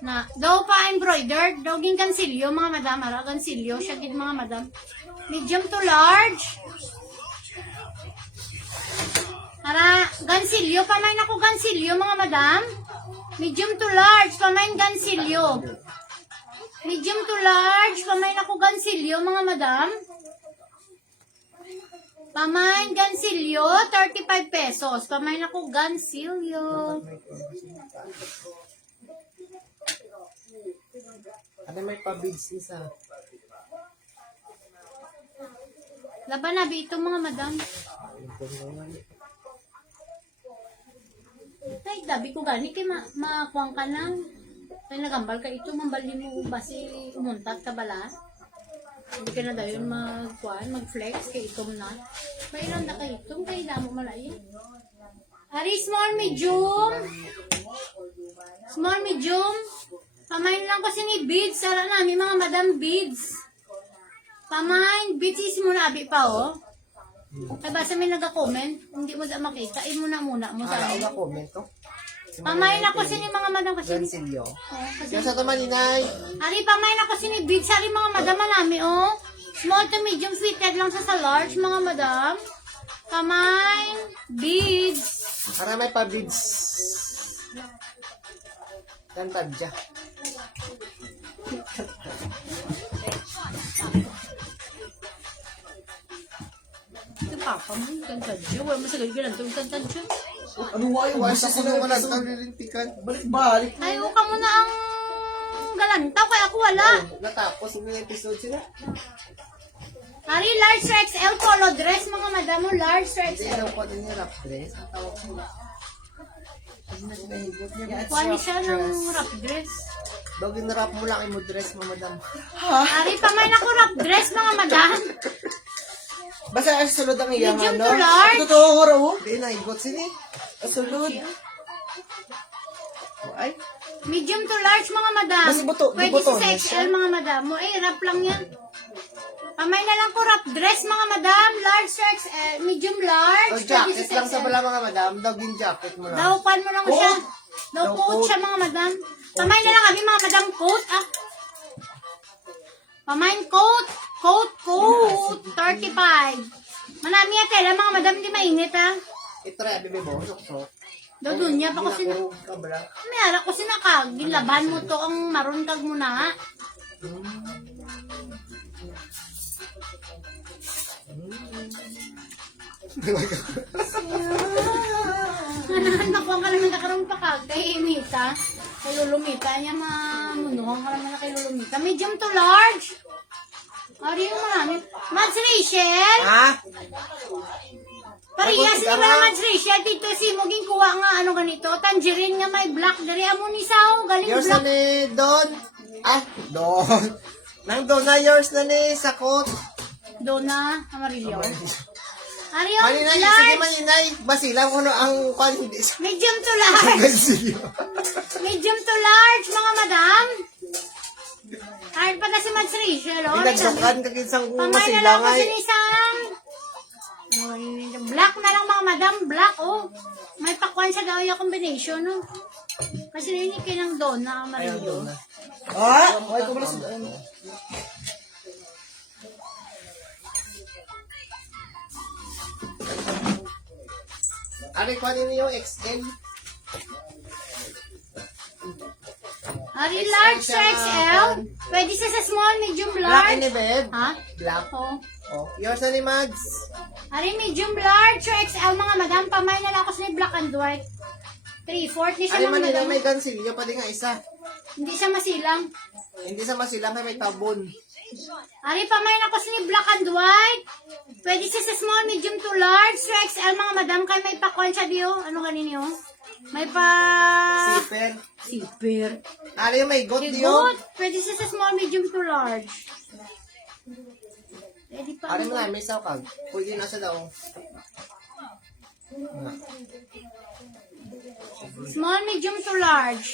Na, daw pa embroidered, daw ging gansilyo mga madam, ara gansilyo, siya gid mga madam. Medium to large. Ara, gansilyo, pamain ako gansilyo mga madam. Medium to large, pamain gansilyo. Medium to large, pamain ako gansilyo mga madam. Pamain gansilyo, 35 pesos. Pamain ako gansilyo. Ano may pa-beads isa? Laban na, ito mga madam. Ay, dabi ko gani kay makuwang ka lang. Ay, nagambal ka ito, mambali mo basi umuntat ka bala. Hindi ka na daw yun mag-flex kay itom na. May ilan na kay itom, kay damo malay. Ari, small, medium. Small, medium. Pamain lang kasi ni beads. Sara namin mga madam beads. Pamain, beads is muna abi pa oh. Ay basta may nag-comment, hindi mo da makita. Ay muna mo sa Ako na comment to. Pamain ako sini mga madam kasi. Gansilyo. Kasi Yan sa tumaninay. Ari pamain ako sini beads. Ari mga madam nami oh. Small to medium fitted lang sa large mga madam. Pamain, beads. Para may pa-beads. Kantadya. Ito papa mo, tantadyo. Wala mo sa galigalan ito, tantadyo. Ano wayo? Basta ko nung walang tawlilintikan. Balik-balik. Ayaw ka muna ang galantaw, kaya ako wala. Natapos yung episode sila. Ari, large to XL polo dress, mga madam mo, large to Hindi, XL. alam ko din yung wrap dress. Ang tawag ko. Hindi na sinahigot niya. Kuha ni siya ng wrap dress. Daw ginrap mo lang mo dress mo, madam. Ari, pamay na ko wrap dress, mga madam. Basta ay sulod ang iyang Medium ano. to large. Totoo ko raw. Hindi, nahigot sila. Sulod. Ay, Medium to large, mga madam. Mas buto- Pwede buto sa na XL, mga madam mo. Eh, wrap lang yan. Pamay na lang ko wrap dress, mga madam. Large to XL, medium large. o Pwede jacket sa lang sa XL. pala mga madam. Daw yung jacket mo lang. Daupan mo lang siya. Daw Daw coat coat. siya, mga madam. Pamay na lang kami, mga madam, coat. Ah. Pamay coat. Coat. 35. Manami ya tela, mga madam, di mainit, ha. Itry, bebe mo. So, Daw dun niya pa kasi Ginakurog ka ba lang? may ara ko sinakag. Gilaban mo to ang maroon kag mo na, ha. Nakuha ka naman nakarong pakag. Kay Imita. Kay Lulumita niya mamunuhan ka naman na kay Lulumita. Medium to large. Ari yung marami. Mads Rachel. Ha? Parehas ni ba Mads Rachel? Dito si Muging kuha nga ano ganito. Tangerine nga may black. Dari amo ni Sao. Galing Yours na black. ni Don. Ah, Don. Nang Don na yours na ni Sakot. Dona Amarillo. Ari yung Malinay, sige large. malinay. Basilang ko no ang kwan. Medium to large. Medium to large, mga madam. Kahit pa na si Mads Rachel, oh. Pinagsukan ka kinsang Pamay na lang masilang ko ay. sinisang. Black na lang, mga madam. Black, oh. May pakwan sa daw yung combination, oh. Kasi rinig ng Donna Ayaw Amarillo. Don na. Ha? Ay, ko pala sa... Ari, kwan niyo yung XL. Ari, large to XL. Pwede siya sa small, medium, Black large. ini, babe. Ha? Black. Oh. Oh, yours na ni Mads. Ari, medium, large to XL, mga madam. Pamay na lang ako sa black and white. 3/4 ni siya, Ari, mga manila madam. may gansilyo. Pwede nga isa. Hindi siya masilang. Hindi sa masilang kay may tabon. Ari, pamay na ko sa black and white. Pwede siya sa small, medium to large. To XL, mga madam. Kaya may pakwan siya diyo. Ano ganin yun? May pa... Zipper. Zipper. Ari, may got diyo. Good. Pwede siya sa small, medium to large. Pwede pa. Ari mo na, may sawkag. Pwede na sa daw. Small, medium to large.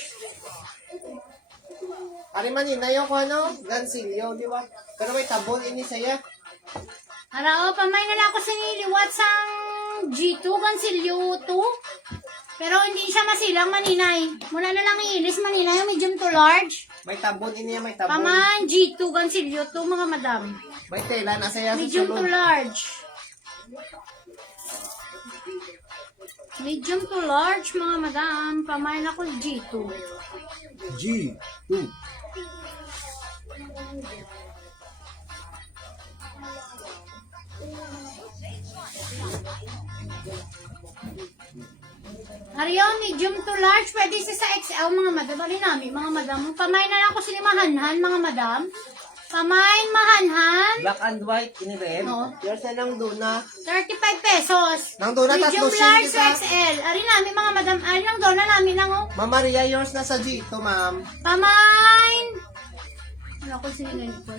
Ari manina yung kung ano, gansilyo, di ba? Pero may tabon ini saya. Ara, o, pamay na lang ako sa niliwat sang G2, Gansilyo 2. Pero hindi siya masilang, maninay. Muna na lang iilis, maninay, yung medium to large. May tabon ini, may tabon. Paman, G2, Gansilyo 2, mga madam. May tela na saya sa Medium to sulod. large. Medium to large, mga madam. Pamay na ko G2. G2. Ariyo, medium to large. Pwede siya sa XL, mga madam. Bali namin, mga madam. Pamay na lang ko sinimahanhan, mga madam. Pamay, mahanhan. Black and white, ini babe. No. Yours na lang duna. 35 pesos. Nang duna, Medium tatlo large shade to kita. XL. Ari namin, mga madam. Ari lang doon na namin lang, oh. Ma'am Maria, yours na sa G2, ma'am. Pamain! Wala ko sinigay ko.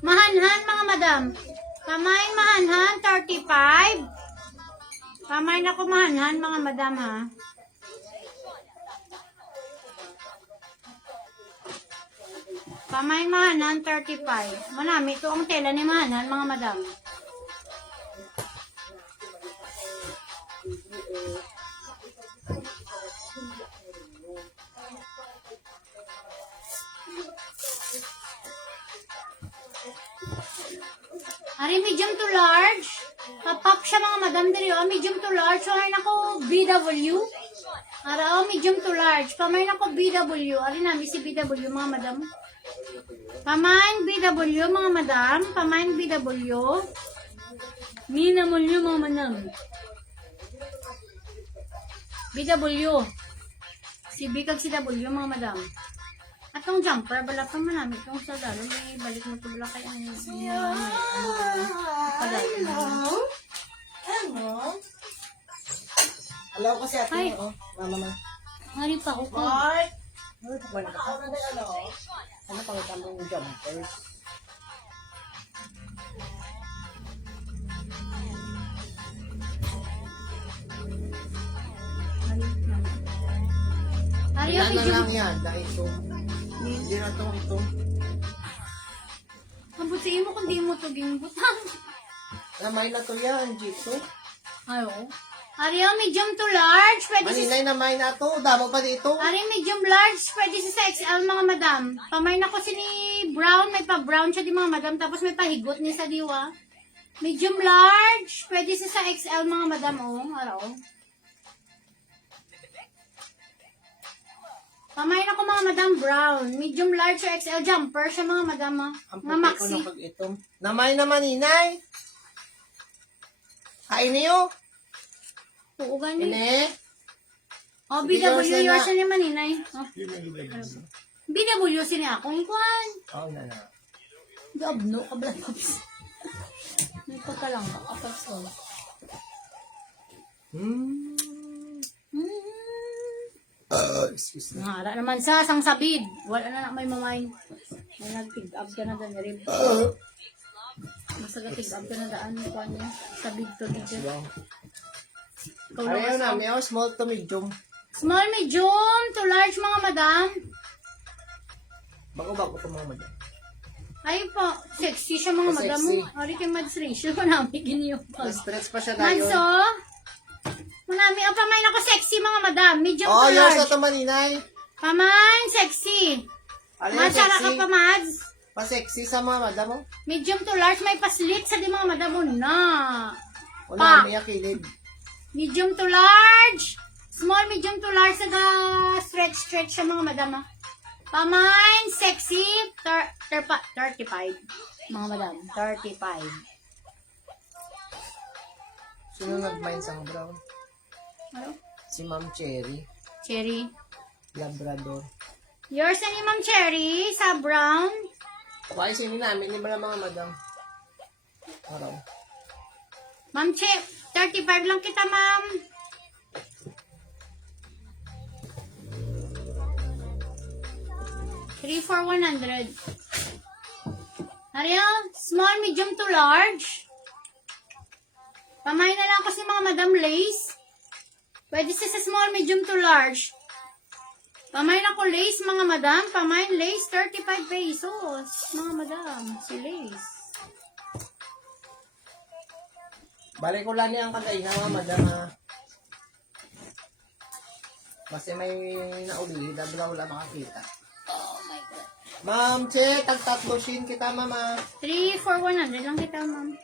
Mahanhan, mga madam. Pamain, mahanhan, 35. Pamain ako mahanhan, mga madam, ha. Pamain, mahanhan, 35. Manami, ito ang tela ni mahanhan, mga madam. Ari, medium to large. Papap siya, mga madam, diri, oh. Medium to large. So, ay nako, BW. Araw, medium to large. Pamain ako BW. Ari namin si BW, mga madam. Pamain BW, mga madam. Pamain BW. Minamulyo, mga madam. BW. Si B kag si W, mga madam. Atong jumper, balatan mo namin itong sa dalo. May balik mo ito balakay ang Alaw kasi ate Ay. mo, oh. Mama na. Hari pa ako ko. Mark! Ano pang tamang jumper? Hari Ilan ako na medyo... lang yan, dahil ito. Hindi na ito. Mabutiin mo kung di mo ito ginbutang. Namay na to yan, Jito. Ayo. Hari ako medium to large. Pwede si... Maninay namay na to, damo pa dito. Hari medium large. Pwede si sa XL, mga madam. Pamain ako si ni brown. May pa-brown siya di mga madam. Tapos may pahigot ni sa diwa. Medium large. Pwede si sa XL, mga madam. Oh, araw. Pamain ako, mga madam, brown. Medium large or XL jumper siya, mga madam. Ang Mga puti ko maxi. na pag ito. Namay na maninay. Kain niyo. Oo, ganyan. Ine. Oh, Sige, BW, yours na yours na. na ni Maninay. Oh. BW, sini akong kwan. Oo na na. Gabno, kablatos. May pagka lang ba? Kapag sola. Excuse me. Nahara naman sa sang sabid. Wala na may mamain. May nag-tig-up ka na daan. Rin. Masaga tig-up ka na daan. Kwan niya. Sabid to tig-up. Wow. Ikaw lang Ayaw mas- na, may small to medium. Small, medium, to large, mga madam. Bago-bago to mga madam. Ay po, sexy siya, mga madam. Sexy. Ari kay Mads ratio. Manami giniyo pa. Na-stretch pa siya dayon. Madso. Manami. O, pamain ako sexy, mga madam. Medium Oh, to yours large. na to maninay. Pamain, sexy. Ano yung Masara ka sexy? pa, Mads. Pa-sexy sa mga madam mo. Medium to large, may paslit sa di mga madam mo na. Wala, Pa. may akilid. Medium to large. Small, medium to large. Naga stretch siya, mga madam. Pamain, sexy. 35. Mga madam, 35. Sino nag-mind sa brown? Ano? Si Ma'am Cherry. Cherry. Labrador. Yours na ni Ma'am Cherry sa brown. Why sini namin, di ba na mga madam? Araw. Ma'am Che, 35 lang kita, ma'am. Three for 100. Ariel, small, medium to large. Pamain na lang kasi mga madam lace. Pwede siya sa small, medium to large. Pamain ako lace, mga madam. Pamain lace, 35 pesos. Mga madam, si lace. Balik ko lang niya ang kagaina mga madam ha. Kasi may nauli, dabla wala makakita. Oh my God. Ma'am Che, tag-tatlo shin kita mama. 3 for 100 lang kita, ma'am.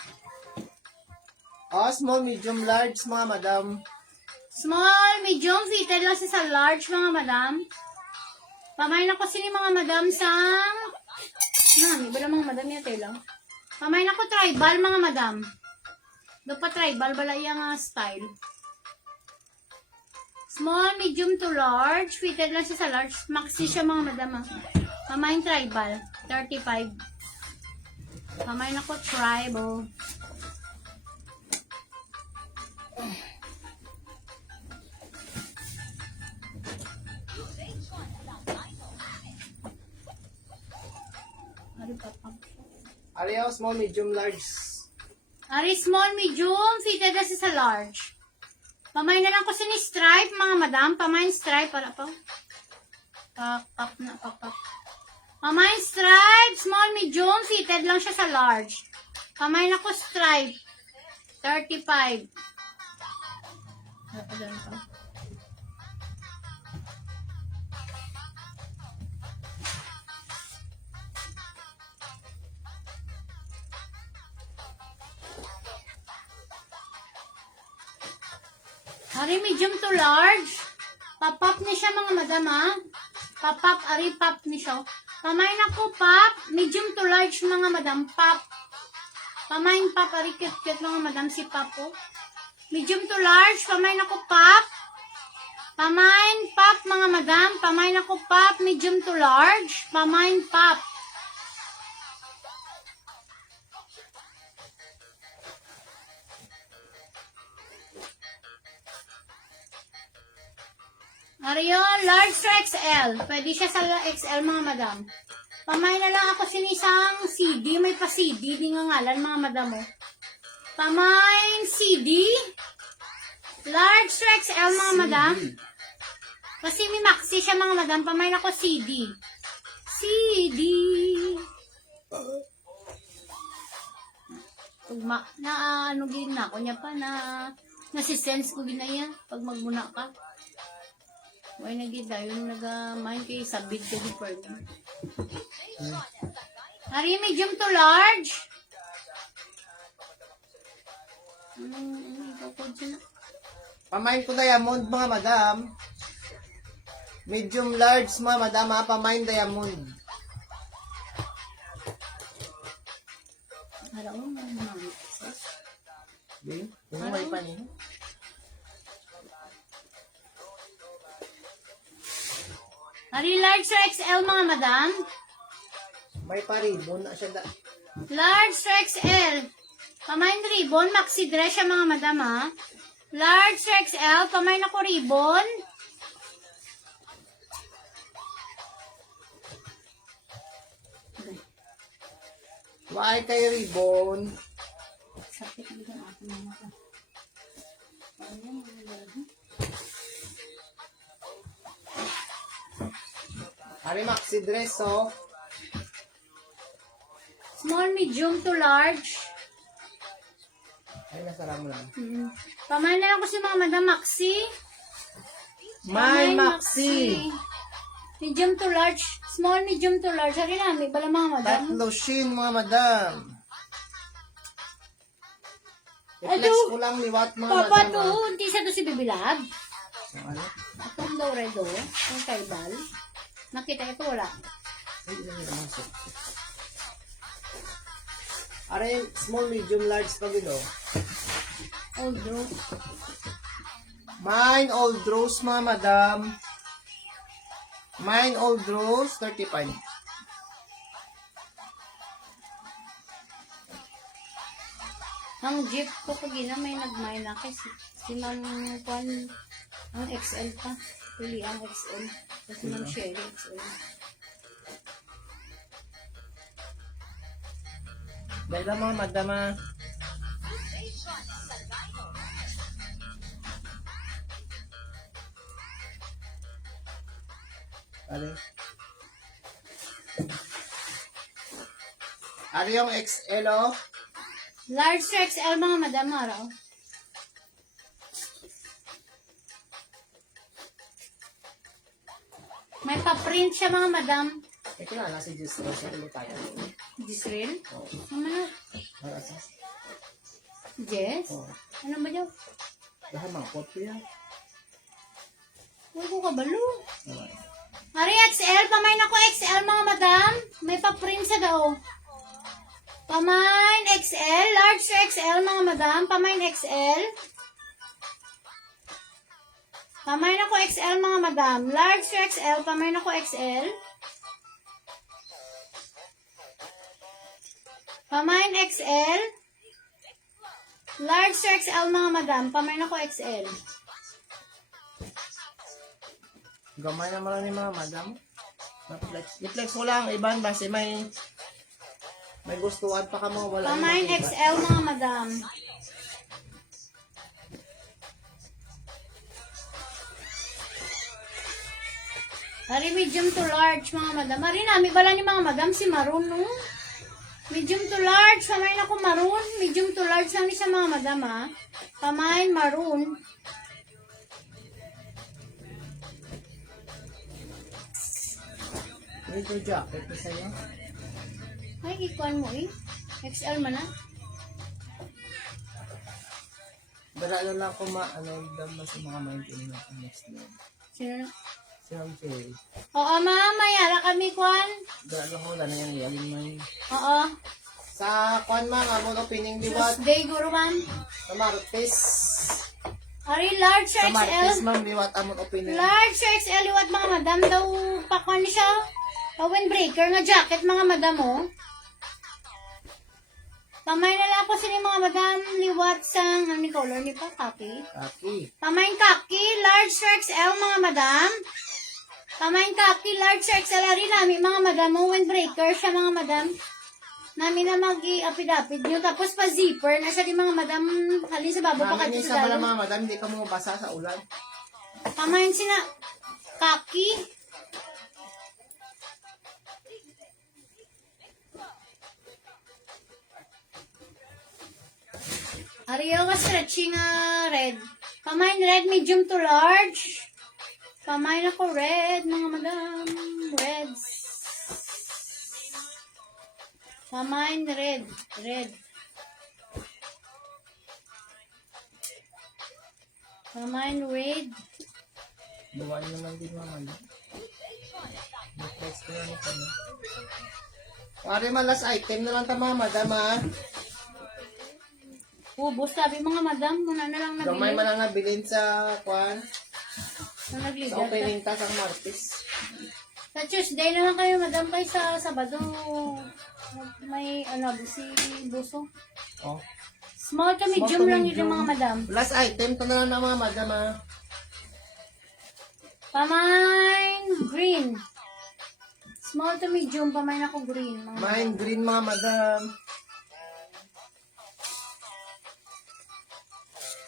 Oh, small, medium, large mga madam. Small, medium, fitted lang siya sa large, mga madam. Pamain ako sini mga madam sa... Nami, bala mga madam yung tela. Pamain ako tribal, mga madam. Dapat tribal, bala yung style. Small, medium to large. Fitted lang siya sa large. Maxi siya, mga madam. Pamain tribal, 35. Pamain ako tribal. Ano pa pa? Ariel, small, medium, large. Ari, small, medium, fitted na siya sa large. Pamain na lang ko ni stripe, mga madam. Pamain stripe, para pa. Pak. Pamain stripe, small, medium, fitted lang siya sa large. Pamain ako stripe, 35. Ano pa? Hari, medium to large. Papap ni siya mga madam ha. Papap, ari pop ni siya. Pamain ako pop, medium to large mga madam, pop. Pamain pop, ari cute mga madam si pop po. Medium to large, pamain ako pop. Pamain pop mga madam, pamain ako pop, medium to large, pamain pop. Ariyo, large to XL. Pwede siya sa XL mga madam. Pamay na lang ako sinisang CD. May pa CD. Di nga ngalan mga madam mo. Pamay CD. Large to XL mga madam. Kasi may maxi siya mga madam. Pamay na ako CD. CD. Tugma. Na ano gin na. Kunya pa na nasisense ko ginaya pag magmuna ka. May nagida yung nag-mind kay sabit ka di pwede. Hari, medium to large. Pamain ko diamond mga madam. Medium large mga madam ha. Pamain diamond. Araw mo naman. Di? Kung may pa niya. Hari, large to XL mga madam. May pa ribbon na siya da. Large to XL. Pamain ribbon, maxi dress siya mga madam ha. Large to XL, pamain ako ribbon. Waay kay ribbon. Sakit na dyan ako mga ka. Ari maxi dress oh. Small, medium to large. Ay nasara mo lang. Pamain na lang ko si mga madam maxi. May Pamain, maxi. Medium to large. Small, medium to large. Hari namin, bala mga madam. Tatlo shin mga madam. I-flex Ado, ko lang liwat mga Papa madam. to, hindi siya to si Bibilab. Ano? Atong daw redo, yung kaibal. Nakita ito, wala. Ay, ilan yung masok. Are, small, medium, large pa gino. Old bro. Mine old rose mga madam. Mine old rose, 35. Ang jeep ko kagina may nagmay na kasi si Ma'am Juan ang XL pa. Pili ang XL. Kasi Ma'am Sherry XL. Dahil lang mga madam ah. Are. Are yung XL oh. Large to XL mga madam araw. May pa-print siya mga madam. Eh, kilala si Jess daw sa tuloy tayo. Disrael? Ano na? Para sa... Jess? Oh. Ano ba daw? Lahat mga pot ko yan. Huwag ko kabalo. Wala. Ari XL, pamain ako XL mga madam. May pa-print sa daw. Pamain XL, large to XL mga madam. Pamain XL. Pamain ako XL mga madam. Large to XL, pamain ako XL. Pamain XL. Large to XL mga madam. Pamain ako XL. Gamay naman ni mga madam. Na-flex. I-flex ko lang, iban base may gustuhan pa ka mo. Wala Pamain namang iba. XL mga madam. Ari medium to large mga madam. Ari nami bala ni mga madam si maroon no. Medium to large, pamain ako maroon. Medium to large lang ni sa mga madam ha. Pamain maroon. May ito jacket na sa'yo. Ay, ikuan mo eh. XL man na. Dala na lang ko ano, dam na sa mga maintain na next day. Sino na? Siyempre. Oo, ma'am. Mayara kami, Kwan. Gano'n ko, gano'n yung yaling may. Oo. Sa kwan mga amon opening liwat. Tuesday, guro, ma'am. Sa Martes. Ari, large Sa Martes, XL. ma'am, liwat amon opening. Large XL, liwat mga madam. Daw, pakwan siya. Windbreaker nga jacket, mga madam, oh. Pamay na lang po sila mga madam. Liwat sang, ano ni color ni pa? Kaki. Aki. Pamain kaki, large XL, mga madam. Pamain kaki, large XL. Ari namin, mga madam, oh. Windbreaker siya, mga madam. Namin na mag-i-apid-apid nyo. Tapos pa zipper na siya di mga madam. Halin sa babo pa Mami, kayo isa sa pala dalo. mga madam, hindi ka mo mabasa sa ulan. Pamain sina kaki. Ariyo ka stretching red. Pamain red medium to large. Pamain ako red mga madam. Reds. Pamain red. Red. Pamain red. Buwan naman din mga madam. Next ko yan ito. Pare, malas item na lang ta mga madam ha. Ubus sabi mga madam. Muna na lang Gamay nabili. man ang nabilin sa kwan. Sa Sa naglider. opening ta sa Martes. Sa Tuesday na lang kayo madam kay sa Sabado. May ano si Buso. Oh. Small to medium Small to lang medium. yun mga madam. Last item, ito na lang ng mga madam ha. Pamain green. Small to medium, pamain ako green. Mga Mine green mga madam.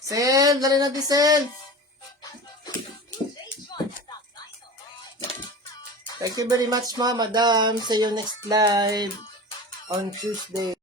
Sel, dali natin Sel. Thank you very much mga madam. See you next live on Tuesday.